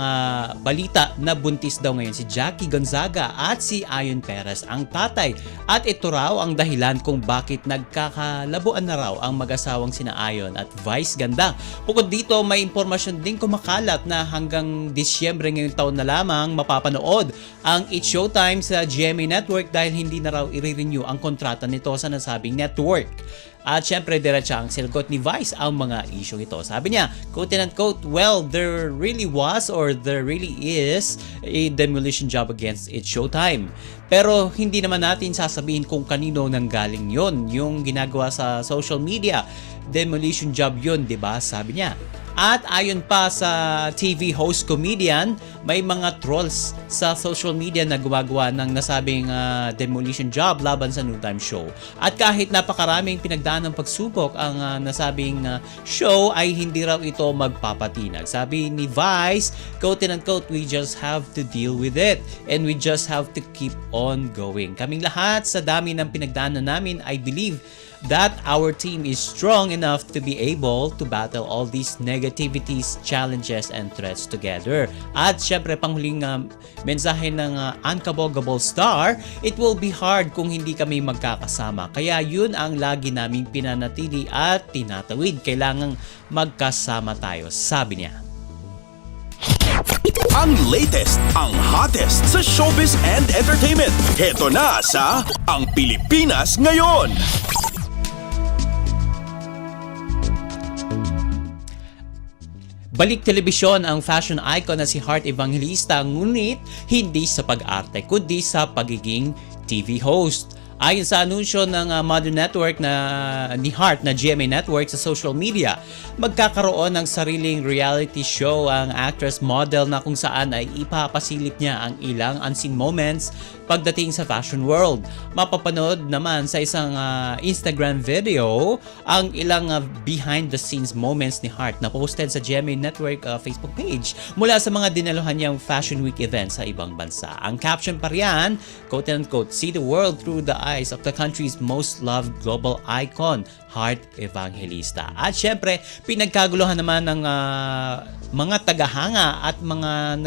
balita na buntis daw ngayon si Jackie Gonzaga at si Ayon Perez ang tatay. At ito raw ang dahilan kung bakit nagkakalabuan na raw ang mag-asawang sina Ayon at Vice Ganda. Bukod dito, may impormasyon din kumakalat na hanggang Disyembre ngayong taon na lamang mapapanood ang It's Showtime sa GMA Network dahil hindi na raw i-renew ang kontrata nito sa nasabing network. At syempre, diretsa ang silgot ni Vice ang mga isyong ito. Sabi niya, quote and unquote, well, there really was or there really is a demolition job against It's Showtime. Pero hindi naman natin sasabihin kung kanino nanggaling yon, yung ginagawa sa social media. Demolition job yon, di ba? Sabi niya. At ayon pa sa TV host comedian, may mga trolls sa social media na gumagawa ng nasabing demolition job laban sa Noontime Show. At kahit napakaraming pinagdaan ng pagsubok ang nasabing show ay hindi raw ito magpapatinag. Sabi ni Vice, quote and unquote, we just have to deal with it and we just have to keep on going. Kaming lahat sa dami ng pinagdaanan namin, I believe that our team is strong enough to be able to battle all these negativities, challenges, and threats together. At syempre, panghuling mensahe ng Unkabogable Star, it will be hard kung hindi kami magkakasama. Kaya yun ang lagi naming pinanatili at tinatawid. Kailangang magkasama tayo, sabi niya. Ang latest, ang hottest sa showbiz and entertainment. Heto na sa Ang Pilipinas Ngayon. Balik telebisyon ang fashion icon na si Heart Evangelista, ngunit hindi sa pag-arte kundi sa pagiging TV host. Ayon sa anunsyo ng Mother Network ni Heart na GMA Network sa social media, magkakaroon ng sariling reality show ang actress model na kung saan ay ipapasilip niya ang ilang unseen moments pagdating sa fashion world. Mapapanood naman sa isang Instagram video ang ilang behind the scenes moments ni Heart na posted sa GMA Network Facebook page mula sa mga dinaluhan niyang Fashion Week event sa ibang bansa. Ang caption pa riyan, quote and unquote, see the world through the eyes of the country's most loved global icon, Heart Evangelista. At syempre, pinagkaguluhan naman ng mga tagahanga at mga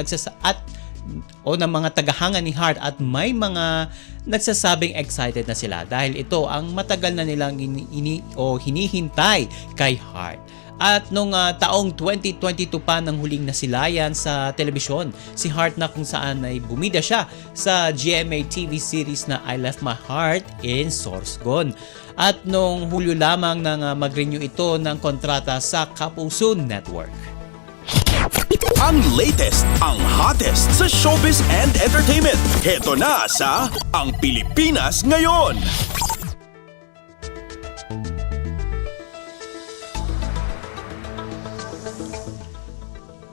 ng mga tagahanga ni Heart at may mga nagsasabing excited na sila dahil ito ang matagal na nilang hinihintay kay Heart. At nung taong 2022 pa nang huling nasilayan sa telebisyon si Hart na kung saan ay bumida siya sa GMA TV series na I Left My Heart in Sorsogon. At nung Hulyo lamang nang mag-renew ito ng kontrata sa Kapuso Network. Ang latest, ang hottest sa showbiz and entertainment. Heto na sa Ang Pilipinas Ngayon.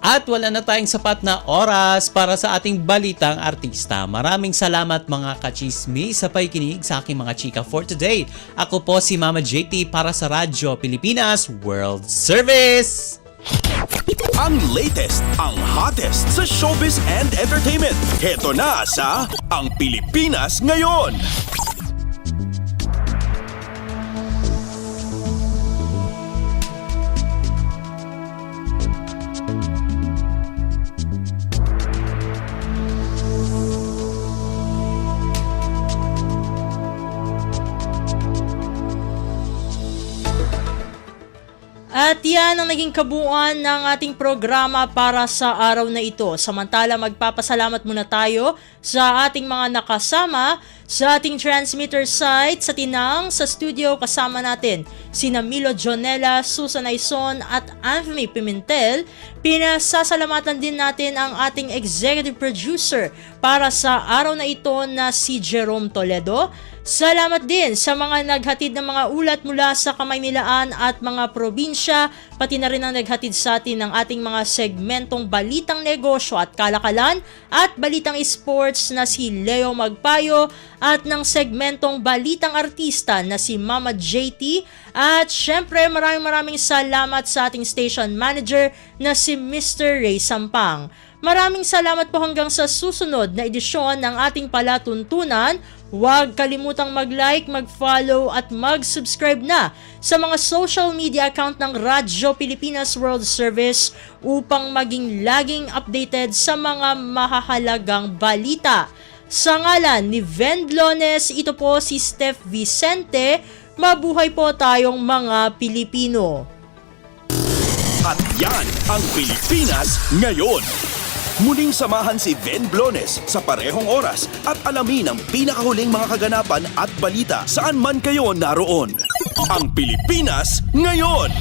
At wala na tayong sapat na oras para sa ating balitang artista. Maraming salamat mga kachismi sa pakikinig sa aking mga chika for today. Ako po si Mama JT para sa Radyo Pilipinas World Service! Ang latest, ang hottest sa showbiz and entertainment. Heto na sa Ang Pilipinas Ngayon. At yan ang naging kabuuan ng ating programa para sa araw na ito. Samantala, magpapasalamat muna tayo sa ating mga nakasama sa ating transmitter site sa Tinang. Sa studio kasama natin sina Milo Jonella, Susan Aison at Anthony Pimentel. Pinasasalamatan din natin ang ating executive producer para sa araw na ito na si Jerome Toledo. Salamat din sa mga naghatid ng mga ulat mula sa Kamaynilaan at mga probinsya, pati na rin ang naghatid sa atin ng ating mga segmentong Balitang Negosyo at Kalakalan at Balitang Sports na si Leo Magpayo at ng segmentong Balitang Artista na si Mama JT. At syempre maraming salamat sa ating station manager na si Mr. Ray Sampang. Maraming salamat po hanggang sa susunod na edisyon ng ating palatuntunan. Huwag kalimutang mag-like, mag-follow at mag-subscribe na sa mga social media account ng Radyo Pilipinas World Service upang maging laging updated sa mga mahahalagang balita. Sa ngalan ni Vendlones, ito po si Steph Vicente. Mabuhay po tayong mga Pilipino. At yan ang Pilipinas Ngayon. Muling samahan si Ven Blones sa parehong oras at alamin ang pinakahuling mga kaganapan at balita saan man kayo naroon. Ang Pilipinas Ngayon!